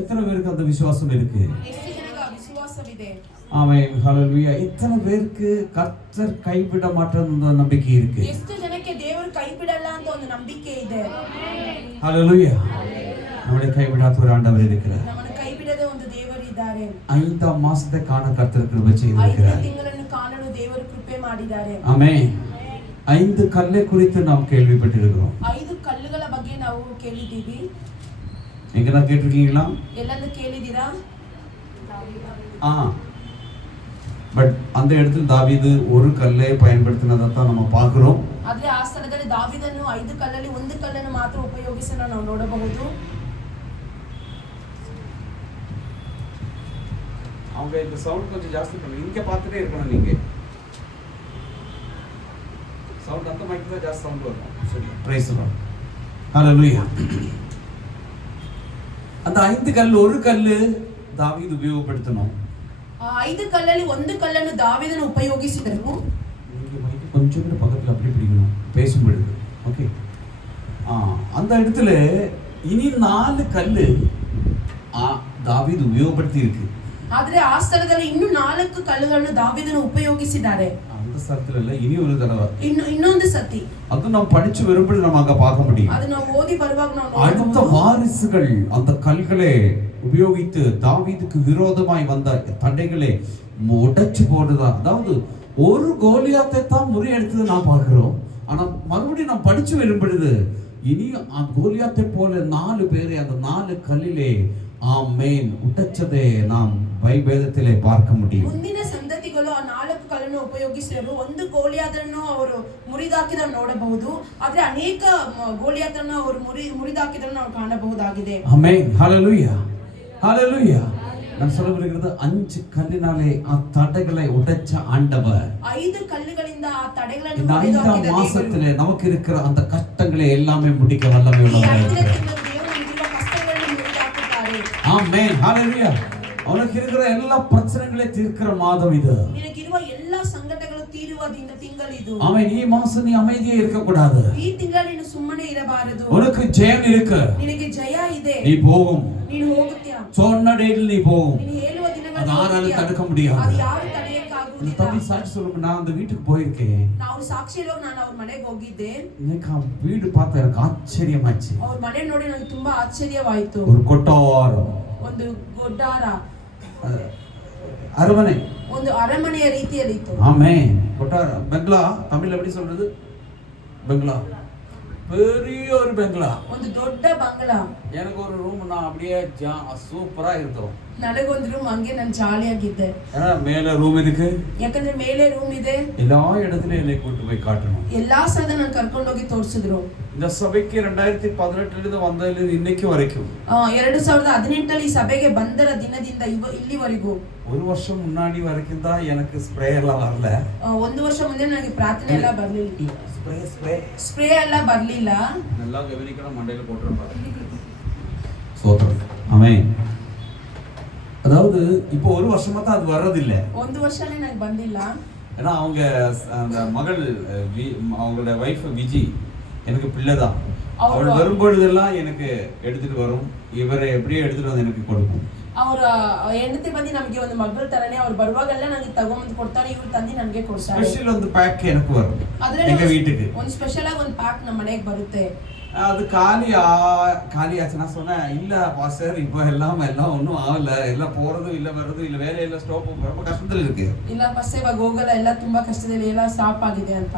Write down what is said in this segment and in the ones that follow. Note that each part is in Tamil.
எத்தனை பேருக்கு அந்த விசுவாசம் இருக்கு? ஆமென், ஹalleluya. எத்தனை பேருக்கு கர்த்தர் கைவிட மாட்டார்ன்ற நம்பிக்கை இருக்கு? ಎಷ್ಟು ಜನಕ್ಕೆ ದೇವರು ಕೈ ಬಿಡಲ್ಲ ಅಂತ ಒಂದು ನಂಬಿಕೆ ಇದೆ. ஹalleluya. நம்மளை கைவிடாத ஒரு ஆண்டவர் இருக்கிறார். ನಮ್ಮನ್ನು ಕೈ ಬಿಡದ ಒಂದು ದೇವರು ಇದ್ದಾರೆ. 5 ಮಾಸದ ಕಾಣ ಕರ್ತರ್ ಕೃಪೆ செய்திருக்கிறார். 5 ತಿಂಗಳನ್ನು ಕಾಣಲು ದೇವರು ಕೃಪೆ ಮಾಡಿದ್ದಾರೆ. ಆಮೆನ್. 5 ಕಲ್ಲೆ ಕುರಿತು ನಾವು ಕೇಳ್ವಿಪಟ್ಟಿರುக்கிறோம். 5 ಕಲ್ಲುಗಳ ಬಗ್ಗೆ ನಾವು ಕೇಳಿದ್ದೀವಿ. எங்கனா கேட்டிருக்கீங்களா? ಎಲ್ಲಾದ್ರೂ ಕೇಳಿದ್ದೀರಾ? பட் அந்த இடத்துல தாவீது ஒரு கல்லை பயன்படுத்தினதை தான் நம்ம பார்க்கிறோம். ಆದ್ರೆ ಆ ಸ್ಥಳದಲ್ಲಿ ದಾವೀದನು 5 ಕಲ್ಲಲ್ಲಿ ಒಂದು ಕಲ್ಲನ್ನು ಮಾತ್ರ ಉಪಯೋಗಿಸಲು ನಾವು ನೋಡಬಹುದು. அவங்க இந்த சவுண்ட் கொஞ்சம் ಜಾಸ್ತಿ பண்ணு. இங்க பார்த்துட்டே இருக்கணும் நீங்க. சவுண்ட் அந்த மைக் தான் ಜಾಸ್ತಿ சவுண்ட் வரும். சரி, பிரைஸ் தி லார்ட். ஹalleluya. அந்த 5 கல் ஒரு கல்லு தாவீது உபயோகப்படுத்தணும். ಆ 5 ಕಲ್ಲಲ್ಲಿ ಒಂದು ಕಲ್ಲನ್ನು ದಾವೀದನು ಉಪಯೋಗಿಸಿದನು. நீங்க மைக் கொஞ்சம் கூட பக்கத்துல அப்படி பிடிக்கணும் பேசும்பொழுது. ஓகே. அந்த இடத்துல இனி 4 கல்லு தாவீது உபயோகப்படுத்தி இருக்கு. ಆದ್ರೆ ಆ ಸ್ಥಳದಲ್ಲಿ ಇನ್ನು 4 ಕಲ್ಲುಗಳನ್ನು ದಾವೀದನು ಉಪಯೋಗಿಸಿದ್ದಾರೆ. அந்த ಸ್ಥಳத்துல இல்ல, இனி ஒரு தடவை ಇನ್ನೊಂದು ಸತಿ அது நாம் படிச்சு வரும்போது நம்ம அங்க பார்க்க முடியும். ಅದು ನಾವು ಓದಿ ಬರುವಾಗ ನಾವು அடுத்த வாரிசுகள் அந்த கல்களை உபயோகித்து தாவீதுக்கு விரோதமாய் வந்த தடைகளை உடைச்சு போடுதா. அதாவது ஒரு கோலியாத்தை தான் முறியடித்தது நான் பார்க்கிறோம். ஆனா மறுபடியும் நாம் படிச்சு வரும்பொழுது இனி கோலியாத்தை போல 4 பேரை அந்த 4 கல்லிலே ஆமென் உடைச்சதை நாம் பைபிளத்திலே பார்க்க முடியும். ಮುಂದಿನ ಸಂತತಿಗಳು ಆ 4 ಕಲ್ಲನ್ನು ಉಪಯೋಗಿಸಿದರು. ಒಂದು ಗೋಲಿಯಾತನನ್ನು ಅವರು ಮುರಿದಾಕಿದನ್ನು ನೋಡಬಹುದು. ಆದರೆ ಅನೇಕ ಗೋಲಿಯಾತನನ್ನು ಅವರು ಮುರಿದಾಕಿದನ್ನು ನಾವು ಕಾಣಬಹುದಾಗಿದೆ. ಆಮೆನ್, ஹalleluya, ஹalleluya. நான் சொல்ல வருகிறது 5 கல்லினாலே ಆ தடைகளை உடைச்ச ஆண்டவர் 5 கல்லுகளிಂದ ಆ ತಡೆಗಳನ್ನು முறிதாக்கின தேவன். மாசத்திலே நமக்கு இருக்கிற அந்த கஷ்டங்களை எல்லாமே முடிக்க வல்லமை உள்ளவர். ஆமென், ஹalleluya. அவனுக்கு இருக்கிற எல்லா பிரச்சனைகளை தீர்க்கிற மாதம் இது. ನಿನಗಿರುವ எல்லா ಸಂಕಟಗಳು ತೀರುವ ತಿಂಗಳು ಇದು. ஆமென். ಈ ಮಾಸ ನೀ அமைதியே இருக்க கூடாது. ಈ ತಿಂಗಳಲ್ಲಿ ನೀನು ಸುಮ್ಮನೆ ಇರಬಾರದು. உனக்கு ஜெயம் இருக்கு. ನಿನಗೆ ಜಯ ಇದೆ. நீ போகும். ನೀನು ಹೋಗುತ್ತೀಯ. சொன்ன டேட்டில் நீ போகும். ನೀನು ಹೇಳುವ ದಿನಗಳಲ್ಲಿ அது யாராலும் தடுக்க முடியாது. ಅದು ಯಾರು ತಡೆಯಕ್ಕಾಗುವುದಿಲ್ಲ. தம்பி சாட்சி சொல்லுங்க, நான் அந்த வீட்டுக்கு போயிருக்கேன். ನಾವು ಸಾಕ್ಷಿ ಹೇಳುವಾಗ ನಾನು ಅವ್ರ ಮನೆಗೆ ಹೋಗಿದ್ದೆ. எனக்கு ಆ வீடு பார்த்து எனக்கு ஆச்சரியமாச்சு. ಅವ್ರ ಮನೆ ನೋಡಿ ನನಗೆ ತುಂಬಾ ಆಶ್ಚರ್ಯವಾಯಿತು. ஒரு கொட்டாரம், ಒಂದು ಗೊಡ್ಡಾರ, அரண்மனை, ಒಂದು ಅರಮನೆಯ ರೀತಿಯಲ್ಲಿ ಇತ್ತು. ஆமென். கொட்டாரம், பெங்களா, தமிழ்ல எப்படி சொல்றது? பெங்களா, பெரிய ஒரு பெங்களா, ಒಂದು ದೊಡ್ಡ ಬಂಗಲಾ. எனக்கு ஒரு ரூம் நான் அப்படியே சூப்பரா இருந்தோம். ನನಗೊಂದು ರೂಮ್ ಹಂಗೆ ನಾನು ಜಾಲಿಯಾಗಿದ್ದೆ. மேல ரூம் இருக்கு. ಯಾಕಂದ್ರೆ ಮೇಲೆ ರೂಮ್ ಇದೆ. எல்லா இடத்துலயும் என்னை கூட்டி போய் காட்டணும். ಎಲ್ಲಾ ಸ್ಥಳದ ನಾನು ಕರ್ಕೊಂಡು ಹೋಗಿ ತೋರಿಸಿದ್ರು. இந்த சபைக்கு 2018 லிருந்து வந்ததிலிருந்து இன்னைக்கு வரைக்கும் 2018 ಈ ಸಭೆಗೆ ಬಂದರ ದಿನದಿಂದ ಇಲ್ಲಿವರೆಗೂ ஒரு வருஷம் முன்னாடி வரைக்கும் தான் எனக்கு ஸ்ப்ரே எல்லாம் வரல. ಒಂದು ವರ್ಷ ಮುಂದೆ ನನಗೆ ಪ್ರಾರ್ಥನೆ ಎಲ್ಲ ಬರಲಿಲ್ಲ. ಸ್ಪ್ರೇ ಎಲ್ಲ ಬರಲಿಲ್ಲ. நல்லா கவனிக்கணும், மண்டையில போட்டுறேன். சோத்ரம், ஆமென். அதாவது இப்போ ஒரு வருஷமா தான் அது வர்றதில்லை. ಒಂದು ವರ್ಷನೇ ನನಗೆ ಬಂದಿಲ್ಲ. ஏன்னா அவங்க அந்த மகள் அவங்களோட வைஃப் விஜி எனக்கு பிள்ளை தான். அவள் வரும்பொழுதெல்லாம் எனக்கு எடுத்துட்டு வரும். இவரை எப்படியே எடுத்துட்டு வந்து எனக்கு கொடுக்கும். ಅವರ ಹೆಂಡತಿ ಬಂದು ನಮಗೆ ಒಂದು ಮಗಳು ತರನೇ ಅವ್ರು ಬರುವಾಗೆಲ್ಲ ನನಗೆ ತಗೊಂಡು ಕೊಡ್ತಾರೆ. ಇವರು ತಂದು ನನಗೆ ಕೊಡ್ತಾರೆ. ಸ್ಪೆಷಲ್ ಒಂದು ಪ್ಯಾಕ್ எனக்கு வரும். எங்க வீட்டுக்கு ಒಂದು ಸ್ಪೆಷಲ್ ಆಗಿ ಒಂದು ಪ್ಯಾಕ್ ನಮ್ಮ ಮನೆಗೆ ಬರುತ್ತೆ. அது காலி ஆச்சு. நான் சொன்னேன், இல்ல பாஸ்டர் இப்போ எல்லாம் ஒன்றும் ஆகல, எல்லாம் போறதும் இல்ல வர்றதும் இல்ல, வேலை இல்ல, ஸ்டாப் ரொம்ப கஷ்டத்துல இருக்கு. ಇಲ್ಲ ಪಾಸ್ಟರ್ ಇವಾಗ ಹೋಗಲ್ಲ, ಎಲ್ಲ ತುಂಬಾ ಕಷ್ಟದಲ್ಲಿ ಎಲ್ಲ ಸ್ಟಾಪ್ ಆಗಿದೆ ಅಂತ.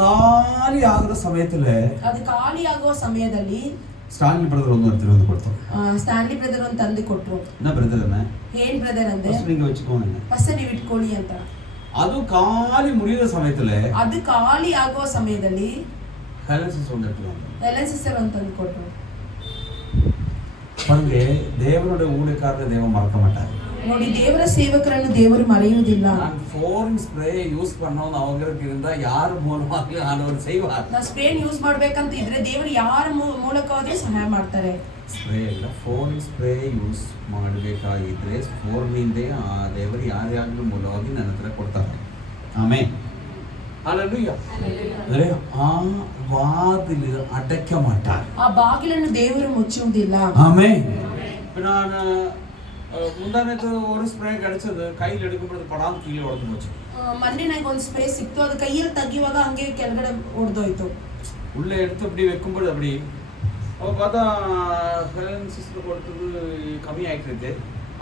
ಖಾಲಿ ಆಗುವ ಸಮಯத்துல ಅದು ಖಾಲಿ ಆಗುವ ಸಮಯದಲ್ಲಿ ಸ್ಟಾನ್ಲಿ ಬ್ರದರ್ ಒಂದು எடுத்துட்டு வந்து கொடுத்தோம். ಸ್ಟಾನ್ಲಿ ಬ್ರದರ್ ಒಂದು ತಂದು ಕೊಟ್ರು. என்ன பிரதர் என்ன? ಏನ್ ಬ್ರದರ್ ಅಂದೆ? நீங்க வெச்சுக்கோங்க. ಪಾಸ್ಟರ್ ನೀವು ಇಟ್ಕೊಳ್ಳಿ ಅಂತ. ಅದು ಖಾಲಿ ಮುರಿಯುವ ಸಮಯத்துல ಅದು ಖಾಲಿ ಆಗುವ ಸಮಯದಲ್ಲಿ ಹೆಲೆನ್ಸಿಸ್ ಒಂದು எடுத்துட்டு வந்து ಹೆಲೆನ್ ಸಿಸ್ಟರ್ ಒಂದು ತಂದು ಕೊಟ್ರು. பாருங்க, தேவனுடைய ஊழியக்காரரை தேவன் மறக்க மாட்டார். ನೋಡಿ, ದೇವರ ಸೇವಕರನ್ನು ದೇವರು ಮರೆಯುವುದಿಲ್ಲ. நான் ಫೋರಿನ್ ಸ್ಪ್ರೇ ಯೂಸ್ பண்ணோம் அவங்களுக்கு இருந்தா யார் மூலமாக ஆண்டவர் செய்வார். நான் ಸ್ಪ್ರೇ ಯೂಸ್ ಮಾಡಬೇಕಂತ ಇದ್ರೆ ದೇವರು ಯಾರ ಮೂಲಕವಾದರೂ ಸಹಾಯ ಮಾಡ್ತಾರೆ. ಸ್ಪ್ರೇ ಇಲ್ಲ, ಫೋರಿನ್ ಸ್ಪ್ರೇ ಯೂಸ್ ಮಾಡಬೇಕಾಗಿದ್ರೆ ಫೋರ್ನಿಂದೇ ಆ ದೇವರು ಯಾರ್ಯಾಗಲೂ ಮೂಲವಾಗಿ ನನ್ನ ಹತ್ರ ಕೊಡ್ತಾರೆ. ಆಮೆನ್, ஹalleluya. ಅಂದ್ರೆ ಆ ವಾದಿಲು ಅಡக்க ಮಾಟಾರ್. ಆ ಬಾಗಿಲನ್ನು ದೇವರು ಮುಚ್ಚುವುದಿಲ್ಲ. ಆಮೆನ್. இப்போ நான் முந்தானத்து ஒரு ಸ್ಪ್ರೇ கிடைச்சது கையில் எடுக்கும்போது ಪಡಾಂತ ಕೀழே ಹೊಡೆದು போச்சு. ಮೊನ್ನೆ ನನಗೆ ಒಂದು ಸ್ಪ್ರೇ ಸಿಕ್ತು, ಅದು ಕೈಯಲ್ಲಿ ತೆಗಿಯುವಾಗ ಹಂಗೆ ಕೆಳಗಡೆ ಹೊಡೆದೋಯ್ತು. உள்ளே எடுத்து அப்படி வைக்கும்போது அப்படி அவ பார்த்தா ஹெலன் ಸಿಸ್ಟರ್ ಕೊಡ್ತದ್ದು ಕಮ್ಮಿ ಆಗ್ತಿದೆ.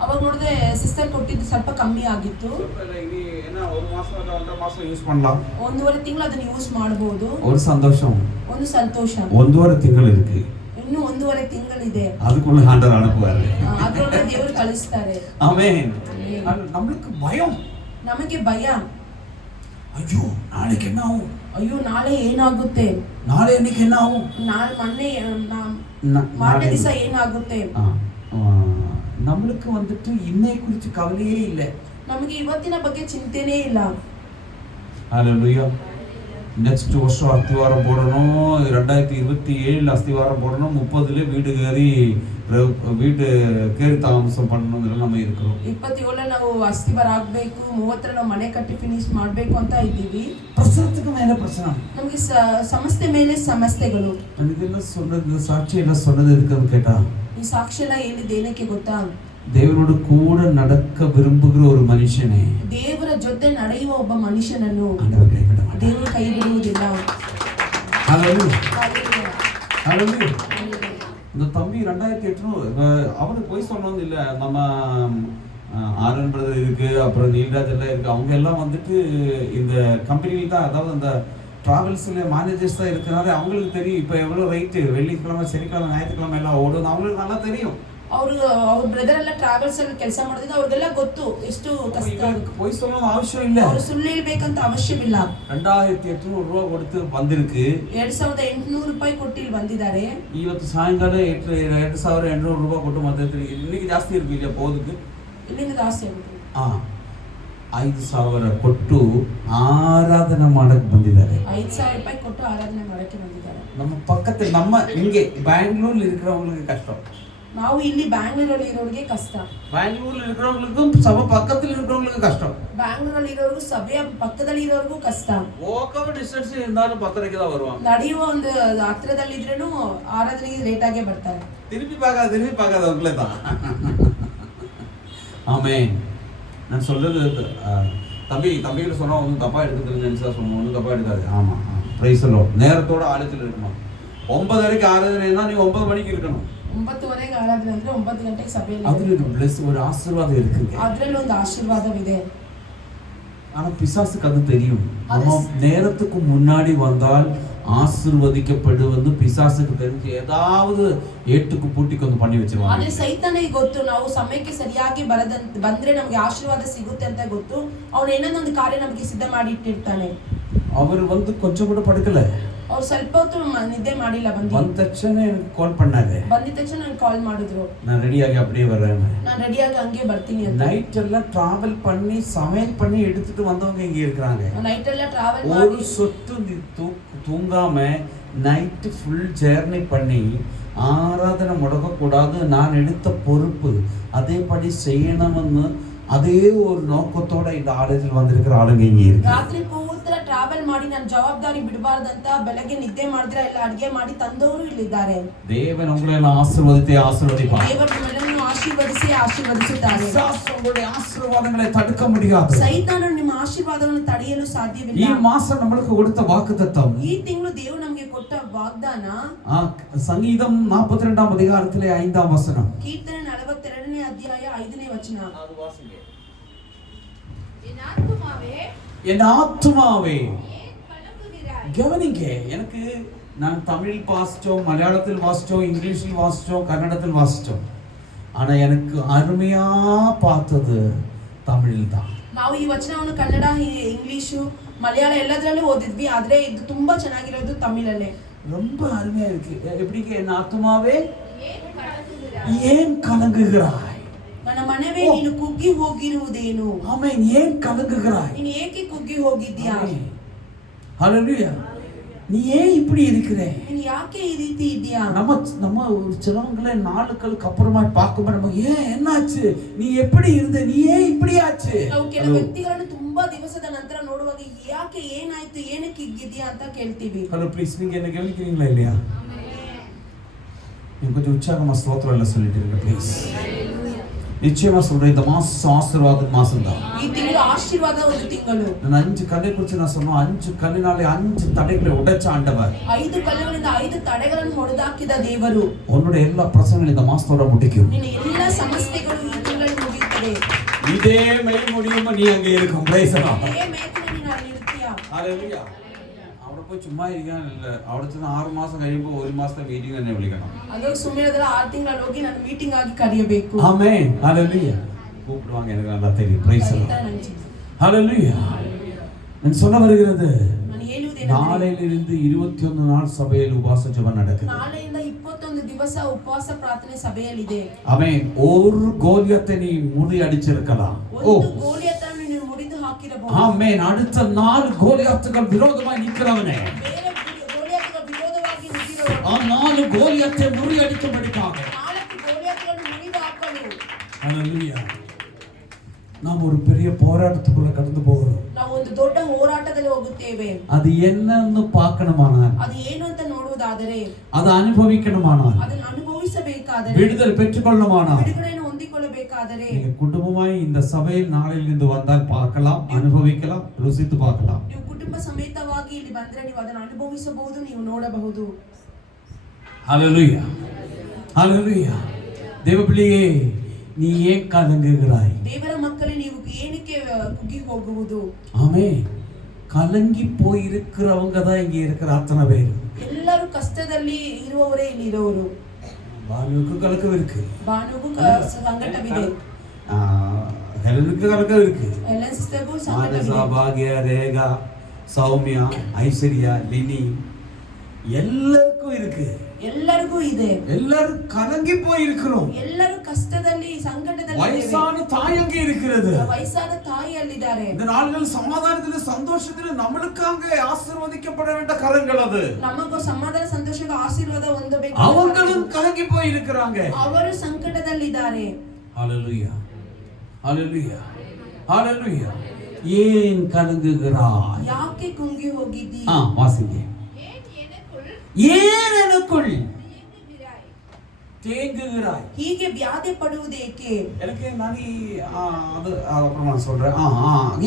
ಅವಾಗ ನೋಡಿದ್ರೆ ಸಿಸ್ಟರ್ ಕೊಟ್ಟಿದ್ದು ಸ್ವಲ್ಪ ಕಮ್ಮಿ ಆಗಿತ್ತು. ಸ್ವಲ್ಪ ಇಲ್ಲ ಇನಿ ಏನ ಒಂದು ಮಾಸ ಅಥವಾ 1.5 ಮಾಸ ಯೂಸ್ பண்ணலாம். 1.5 ತಿಂಗಳು ಅದನ್ನ ಯೂಸ್ ಮಾಡಬಹುದು. ஒரு சந்தோஷம். ಒಂದು ಸಂತೋಷ. 1.5 ತಿಂಗಳು இருக்கு. ಇನ್ನು 1.5 ತಿಂಗಳಿದೆ. அதுக்குள்ள ஆண்டவர் அனுப்புவாரு. ಅದರೊಳಗೆ ದೇವರು ಕಳಿಸ್ತಾರೆ. ஆமென். நமக்கு பயம். ನಮಗೆ ಭಯ. ಅಯ್ಯೋ ನಾಳೆಗೆ என்ன ஆகும்? ಅಯ್ಯೋ ನಾಳೆ ಏನಾಗುತ್ತೆ? ನಾಳೆ ಏನಕ್ಕೆ என்ன ஆகும்? ಮಾರನೇ ದಿವಸ ಏನಾಗುತ್ತೆ? நம்மளுக்கு வந்துட்டு இன்னை குறித்து கவலையே இல்லை. ನಮಗೆ ಇವತ್ತಿನ ಬಗ್ಗೆ ಚಿಂತೆನೇ ಇಲ್ಲ. ஹalleluya. நெக்ஸ்ட் வருஷம் அஸ்திவாரம் போடணும், 2027 அஸ்திவாரம் போடணும், 30ல வீடு கேரி தாமசம் பண்ணணும் நம்ம இருக்கிறோம். 27 ನಾವು ಅಸ್ತಿವಾರ ಆಗಬೇಕು, 30 ನಾವು ಮನೆ ಕಟ್ಟಿ ಫಿನಿಶ್ ಮಾಡಬೇಕು ಅಂತ ಇದ್ದೀವಿ. பிரசனத்துக்கு மேல பிரசனம். ನಮಗೆ ಸಮಸ್ಯೆ ಮೇಲೆ ಸಮಸ್ಯೆಗಳು. ಇದೆಲ್ಲ சொன்னது சாட்சி என்ன சொன்னது இருக்குன்னு கேட்டா ಈ ಸಾಕ್ಷಿ ಎಲ್ಲ ಹೇಳಿದ್ದು ಏನಕ್ಕೆ ಗೊತ್ತಾ? ದೇವரோடு கூட நடக்க விரும்புகிற ஒரு மனுஷனே ದೇವರ ಜೊತೆ ನಡೆಯುವ ಒಬ್ಬ ಮನುಷ್ಯನನ್ನು ದೇವರು ಕೈ ಬಿಡುವುದಿಲ್ಲ. ஹalleluya. ஹalleluya. இந்த தம்பி 2800 அவனுக்கு போய் சொன்னது இல்ல. நம்ம ஆரன் பிரதர் இருக்கு, அப்புறம் நீல்ராஜ் எல்லாம் இருக்கு. அவங்க எல்லாம் வந்துட்டு இந்த கம்பெனியில் தான், அதாவது அந்த டிராவல்ஸ்ல மேனேஜர்ஸ் தான் இருக்கிறனால அவங்களுக்கு தெரியும் இப்போ எவ்வளோ ரைட்டு, வெள்ளிக்கிழமை சனிக்கிழமை ஞாயிற்றுக்கிழமை எல்லாம் ஓடுது, அவங்களுக்கு நல்லா தெரியும். ಅವ್ರ ಬ್ರದರ್ ಎಲ್ಲ ಟ್ರಾವೆಲ್ಸ್ ಅಲ್ಲಿ ಕೆಲಸ ಮಾಡೋದ್ರಿಂದ ಅವ್ರಿಗೆಲ್ಲ ಗೊತ್ತು ಎಷ್ಟು ಕಷ್ಟ. போய் சொல்லணும் அவசியம் இல்ல, ಅವರು ಸುಳ್ಳು ಹೇಳಬೇಕಂತ ಅವಶ್ಯವಿಲ್ಲ. 2800 ರೂಪಾಯಿ ಕೊಡ್ತು ಬಂದಿருக்கு. 2800 ರೂಪಾಯಿ ಕೊಟ್ಟು ಇಲ್ಲಿ ಬಂದಿದ್ದಾರೆ. ಇವತ್ತು ಸಾಯಂಕಾಲ 2800 ರೂಪಾಯಿ ಕೊಟ್ಟು ಮತ್ತೆ இன்னைக்கு ಜಾಸ್ತಿ ಇருக்கு ಇಲ್ಲ போதுக்கு, ಇಲ್ಲಿಂದ ಜಾಸ್ತಿ ಆಗುತ್ತೆ. 5,000 ಕೊಟ್ಟು ಆರಾಧನೆ ಮಾಡಕ್ಕೆ ಬಂದಿದ್ದಾರೆ. 5,000 ರೂಪಾಯಿ ಕೊಟ್ಟು ಆರಾಧನೆ ಮಾಡಕ್ಕೆ ಬಂದಿದ್ದಾರೆ. ನಮ್ಮ ಪಕ್ಕದಲ್ಲಿ ನಮ್ಮ ಹಿಂಗೆ ಬ್ಯಾಂಗ್ಳೂರಲ್ಲಿ இருக்கிறவங்களுக்கு கஷ்டம். ನಾವು ಇಲ್ಲಿ ಬ್ಯಾಂಗ್ಳೂರಲ್ಲಿ ಇರೋರಿಗೆ ಕಷ್ಟ. ಬ್ಯಾಂಗ್ಳೂರಲ್ಲಿ இருக்கிறவங்களுக்கும் ಸಭೆ ಪಕ್ಕದಲ್ಲಿ இருக்கிறவங்களுக்கு ಕஷ்டம். ಬ್ಯಾಂಗ್ಳೂರಲ್ಲಿ ಇರೋರಿಗೂ ಸಭೆಯ ಪಕ್ಕದಲ್ಲಿ ಇರೋರಿಗೂ ಕಷ್ಟ. ಓಕವ ಡಿಸ್ಟೆನ್ಸ್ இருந்தாலும் 10:30க்கு தான் வருவாங்க. ನಡೆಯುವ ಒಂದು ಹತ್ರದಲ್ಲಿ ಇದ್ರೇನು ಆರಾಧನೆಗೆ ಲೇಟ್ ಆಗೇ ಬರ್ತಾರೆ. திருப்பி பார்க்காத அவங்களே தான். ஆமென். நான் சொல்றது தம்பிகிட்ட சொன்னா ஒன்றும் தப்பா எடுக்கிறதுன்னு நினைச்சா சொன்னோம், ஒன்றும் தப்பா எடுக்காது. ஆமா பிரைஸ் எல்லாம் நேரத்தோட ஆலயத்தில் இருக்கணும். 9:30க்கு ஆராதனைன்னா நீ 9 மணிக்கு இருக்கணும். 9:30க்கு ಆರಾಧನೆ ಅಂದ್ರೆ 9 ಗಂಟೆಗೆ ಸಭೆಯಲ್ಲಿ. ಅದರಲ್ಲಿ ஒரு ஆசீர்வாதம் இருக்குங்க. ಅದರಲ್ಲಿ ಒಂದು ಆಶೀರ್ವಾದವಿದೆ. ஆனா பிசாசுக்கு அது தெரியும். நம்ம நேரத்துக்கு முன்னாடி வந்தால் ஆசீர்வதிக்கப்படுவது பிசாசுக்கு தெரிஞ்சு ஏதாவது ஏட்டுக்கு பூட்டிக்கு வந்து பண்ணி வச்சிருவாங்க. ಆದ್ರೆ ಸೈತಾನಿಗೆ ಗೊತ್ತು ನಾವು ಸಮಯಕ್ಕೆ ಸರಿಯಾಗಿ ಬಂದ್ರೆ ನಮಗೆ ಆಶೀರ್ವಾದ ಸಿಗುತ್ತೆ ಅಂತ ಗೊತ್ತು. ಅವನು ಏನೋ ಒಂದು ಕಾರ್ಯ ನಮಗೆ ಸಿದ್ಧ ಮಾಡಿ ಇಟ್ಟಿರ್ತಾನೆ. ಅವರು வந்து கொஞ்சம் கூட படுக்கல. ಅವ್ರು ಸ್ವಲ್ಪ ಹೊತ್ತು ನಿದ್ದೆ ಮಾಡಿಲ್ಲ. ಬಂದ ತಕ್ಷಣ ಕಾಲ್ பண்ணாங்க. ಬಂದಿದ ತಕ್ಷಣ ನನಗೆ ಕಾಲ್ ಮಾಡಿದ್ರು. ನಾನು ರೆಡಿಯಾಗಿ அப்படியே வரேன். ನಾನು ರೆಡಿಯಾಗಿ ಹಂಗೆ ಬರ್ತೀನಿ ಅಂತ. ನೈಟ್ ಎಲ್ಲ ಟ್ರಾವೆಲ್ பண்ணி சமையல் பண்ணி எடுத்துட்டு வந்தவங்க இங்க இருக்காங்க. நைட் ಎಲ್ಲ ಟ್ರಾವೆಲ್ ಮಾಡಿ ஒரு சொட்டு தூங்காம நைட் ஃபுல் ஜர்னி பண்ணி ஆராதனை முடக்கக்கூடாது, நான் எடுத்த பொறுப்பு அதேபடி செய்யணும்னு அதே ஒரு நோக்கத்தோட இந்த ஆலயத்தில் வந்திருக்கிற ஆளுங்க இங்க இருக்கு. ರಾತ್ರಿ ಪೂರ್ತಿ ಟ್ರಾವೆಲ್ ಮಾಡಿ ನಾನು ಜವಾಬ್ದಾರಿ ಬಿಡಬಾರದಂತ ಬೆಳಗ್ಗೆ ನಿದ್ದೆ ಮಾಡಿದ್ರೆ ಎಲ್ಲ ಅಡಿಗೆ ಮಾಡಿ ತಂದವರು ಇಲ್ಲಿದ್ದಾರೆ. ದೇವನು ಉங்களை ஆசீர்வதிப்பார். ದೇವರು ನಿಮ್ಮನ್ನು ಆಶೀರ್ವದಿಸುತ್ತಾರೆ. உங்களுடைய ஆசீர்வாதங்களை தடுக்க முடியாது. ಸೈತಾನನು ನಿಮ್ಮ ಆಶೀರ್ವಾದಗಳನ್ನು ತಡೆಯಲು ಸಾಧ್ಯವಿಲ್ಲ. ಈ ಮಾಸ ನಮಗೆ கொடுத்த வாக்குத்தத்தம், ಈ ತಿಂಗಳು ದೇವರು ನಮಗೆ ಕೊಟ್ಟ ವಾಗ್ದಾನ ಸಂಗೀತಂ 42ாம் அதிகாரத்திலே 5ஆம் வசனம். கீர்த்தனை 42ನೇ ಅಧ್ಯಾಯ 5ನೇ ವಚನ. ಅದು ವಾಸಿಗೆ. என் ஆத்துமாவே கவனிங்க. எனக்கு நான் தமிழில் வாசிச்சோம், மலையாளத்தில் வாசிச்சோம், இங்கிலீஷில் வாசிச்சோம், கன்னடத்தில் வாசிச்சோம். ஆனா எனக்கு அருமையா பார்த்தது தமிழில் தான். ನಾವು ಈ ವಚನವನ್ನು ಕನ್ನಡ, ಇಂಗ್ಲಿಷು, ಮಲಯಾಳ ಎಲ್ಲದರಲ್ಲೂ ಓದಿದ್ವಿ. ಆದ್ರೆ ಇದು ತುಂಬಾ ಚೆನ್ನಾಗಿರೋದು ತಮಿಳಲ್ಲೇ. ரொம்ப அருமையா இருக்கு. எப்படிங்க? என் ஆத்துமாவே ஏன் கலங்குகிறாய்? ನನ್ನ ಮನವೇ ನೀನು ಕುಗ್ಗಿ ಹೋಗಿರುವುದೇನು? ಆಮೆನ್. ಏನ್ கலங்குகிறாய்? ನೀನು ಏಕೆ ಕುಗ್ಗಿ ಹೋಗಿದ್ದೀಯಾ? ஹalleluya. நீ ஏன் இப்படி இருக்கிறே? நீ யாக்கே ಈ ರೀತಿ ಇದೀಯಾ? நம்ம ஒரு சிலவங்களை நாளுக்கு அப்புறமா பார்க்கும்போது நம்ம ஏன் என்னாச்சு, நீ எப்படி இருந்த, நீ ஏன் இப்படி ஆச்சு? ನಾವು ಕೆಲವು ವ್ಯಕ್ತಿಗಳನ್ನು ತುಂಬಾ ದಿವಸದ ನಂತರ ನೋಡುವಾಗ ಯಾಕೆ ಏನಾಯ್ತು, ಏನಕ್ಕೆ ಹೀಗಿದ್ದೀಯಾ ಅಂತ ಕೇಳ್ತೀವಿ. ಹಲೋ ಪ್ಲೀಸ್, நீங்க என்ன கவனிக்கிறீங்களா இல்லையா? ஆமென். நீங்க கொஞ்சம் உற்சாகமா ஸ்தோத்திரம் எல்லாம் சொல்லிட்டு இருங்க ப்ளீஸ். நிச்சயமா சொல்றேன், இந்த மாசம் ஆசீர்வாத மாசம் தான். ಈ ತಿಂಗಳು ಆಶೀರ್ವಾದ ಒಂದು ತಿಂಗಳು. நான் 5 கல்லை குறித்து நான் சொன்னோம். 5 கல்லினாலே 5 தடைகளை உடைச்ச ஆண்டவர். 5 ಕಲ್ಲುಗಳಿಂದ 5 ತಡೆಗಳನ್ನು ಹೊಡೆದಾಕಿದ ದೇವರು. உன்னுடைய எல்லா பிரச்சனைகளும் இந்த மாசத்தோட முடிக்கும். ನಿನ್ನ ಎಲ್ಲ ಸಮಸ್ಯೆಗಳು ಈ ತಿಂಗಳಲ್ಲಿ ಮುಗಿಯುತ್ತವೆ. இதே மே முடியுமா நீ அங்கே இருக்கும். Price the Lord. ಇದೇ ಮೇತಿನ ನೀನು ಅಲ್ಲಿ ಇರ್ತೀಯ. ஹalleluya. അവിടെ പോയി ചുമ്മാ ഇരിക്കാനല്ല. അവിടെ ചെന്ന് 6 മാസം കഴിയുമ്പോൾ 1 മാസത്തെ മീറ്റിംഗ് തന്നെ വിളിക്കണം. ಅದಕ್ಕೆ ಸುಮ್ಮನೆ ಅದರ 6 ತಿಂಗಳು ಹೋಗಿ ನಾನು ಮೀಟಿಂಗ್ ಆಗಿ ಕರೆಯಬೇಕು. ஆமென். ஹalleluya. கூப்பிடுவாங்க, எனக்கு நல்லா தெரியும். Praise the Lord. ஹalleluya. நான் சொல்ல வருகிறது, ನಾನು ಹೇಳುವುದೇನೆಂದರೆ நாளையிலிருந்து 21 நாள் சபையில் உபவாச ஜெபம் நடக்குது. ನಾಳೆಯಿಂದ 21 ದಿವಸ ಉಪವಾಸ ಪ್ರಾರ್ಥನೆ ಸಭೆಯಲ್ಲಿದೆ. ஆமென். ஒரு கோலியத்தை நீ முறியடிச்சிருக்கலாம். ಒಂದು ಗೋಲಿಯತನ್ನು ನೀನು ಮುರಿದು ಹಾಕಿರಬಹುದು. ஆமென். அடுத்த 4 கோலியாத்துகள் விரோதமாய் நிக்கிறவனே, ಬೇರೆ ಗೋಲಿಯತುಗಳ ವಿರೋಧವಾಗಿ ನಿಂತಿರುವವರು, ಆ 4 கோலியாத்தை முறியடிக்கும்படிக்காக 4 ಗೋಲಿಯತುಗಳನ್ನು ಮುರಿದು ಹಾಕಲು ஹalleluya நாம் ஒரு பெரிய போராட்டத்துக்குள்ள கடந்து போகிறோம். ನಾವು ಒಂದು ದೊಡ್ಡ ಹೋರಾಟದಲ್ಲಿ ಹೋಗುತ್ತೇವೆ. அது என்னன்னு பார்க்கணுமானால், ಅದು ಏನು ಅಂತ ನೋಡುವುದಾದರೆ, அதை அனுபவிக்கணுமானால், ಅದನ್ನು ಅನುಭವಿಸಬೇಕಾದರೆ, விடுதலை பெற்றுக்கொள்ளணுமானால், ಬಿಡುಗಡೆಯನ್ನು ಹೊಂದಿಕೊಳ್ಳಬೇಕಾದರೆ நீங்க குடும்பமாய் இந்த சபையில் நாளிலிருந்து வந்தால் பார்க்கலாம், அனுபவிக்கலாம், ருசித்து பார்க்கலாம். ನೀವು ಕುಟುಂಬ ಸಮೇತವಾಗಿ ಇಲ್ಲಿ ಬಂದರೆ ನೀವು ಅದನ್ನು ಅನುಭವಿಸಬಹುದು, ನೀವು ನೋಡಬಹುದು. ஹalleluya ஹalleluya. தேவபிள்ளையே, நீ ஏன் கலங்குகிறாய்? ದೇವರ ಮಕ್ಕಳೇ, ನೀವು ಏನಕ್ಕೆ ಕುಗ್ಗಿ ಹೋಗುವುದು? ஆமென். கலங்கி போய் இருக்கிறவங்க தான் இங்க இருக்கிற அத்தனை பேர். ಎಲ್ಲರೂ ಕಷ್ಟದಲ್ಲಿ ಇರುವವರೇ ಇಲ್ಲಿ ಇರೋರು. பானுக்கு கலக்கம் இருக்கு, ಬಾನುಗೂ ಸಂಕಟವಿದೆ, ஹெலனுக்கு கலக்கம் இருக்கு, ಎಲ್ಲ ಸಿಸ್ಟರ್ಗೂ ಸಂಕಟವಿದೆ. ಭಾಗ್ಯ, ரேகா, சௌமியா, ஐஸ்வர்யா, லினி எல்லாருக்கும் இருக்கு. ಎಲ್ಲರಿಗೂ ಇದೆ. எல்லாரும் கலங்கி போய் இருக்கிறோம். ಎಲ್ಲರೂ ಕಷ್ಟದಲ್ಲಿ ಸಂಕಟದಲ್ಲಿ வயசான தாய் அங்கே இருக்கிறது. ವಯಸ್ಸಾದ ತಾಯಿ ಅಲ್ಲಿದ್ದಾರೆ. இந்த நாள்கள் சமாதானத்திலும் சந்தோஷத்திலும் நம்மளுக்காக ஆசீர்வதிக்கப்பட வேண்டிய கரங்கள் அது. ನಮಗೂ ಸಮಾಧಾನ ಸಂತೋಷಕ್ಕೆ ಆಶೀರ್ವಾದ ಹೊಂದಬೇಕು. அவங்களும் கலங்கி போய் இருக்கிறாங்க. ಅವರು ಸಂಕಟದಲ್ಲಿದ್ದಾರೆ. ஹalleluya ஹalleluya ஹalleluya. ஏன் கலங்குகிறாய்? ಯಾಕೆ ಕುಂಗಿ ಹೋಗಿದ್ದೀ? வாசிங்க. ஏன் எனக்குள் தேங்குகிறாய்? ಹೀಗೆ ವ್ಯಾಧಿ ಪಡುವುದೇಕೆ? எனக்கு நானி அது அப்புறம் நான் சொல்றேன்.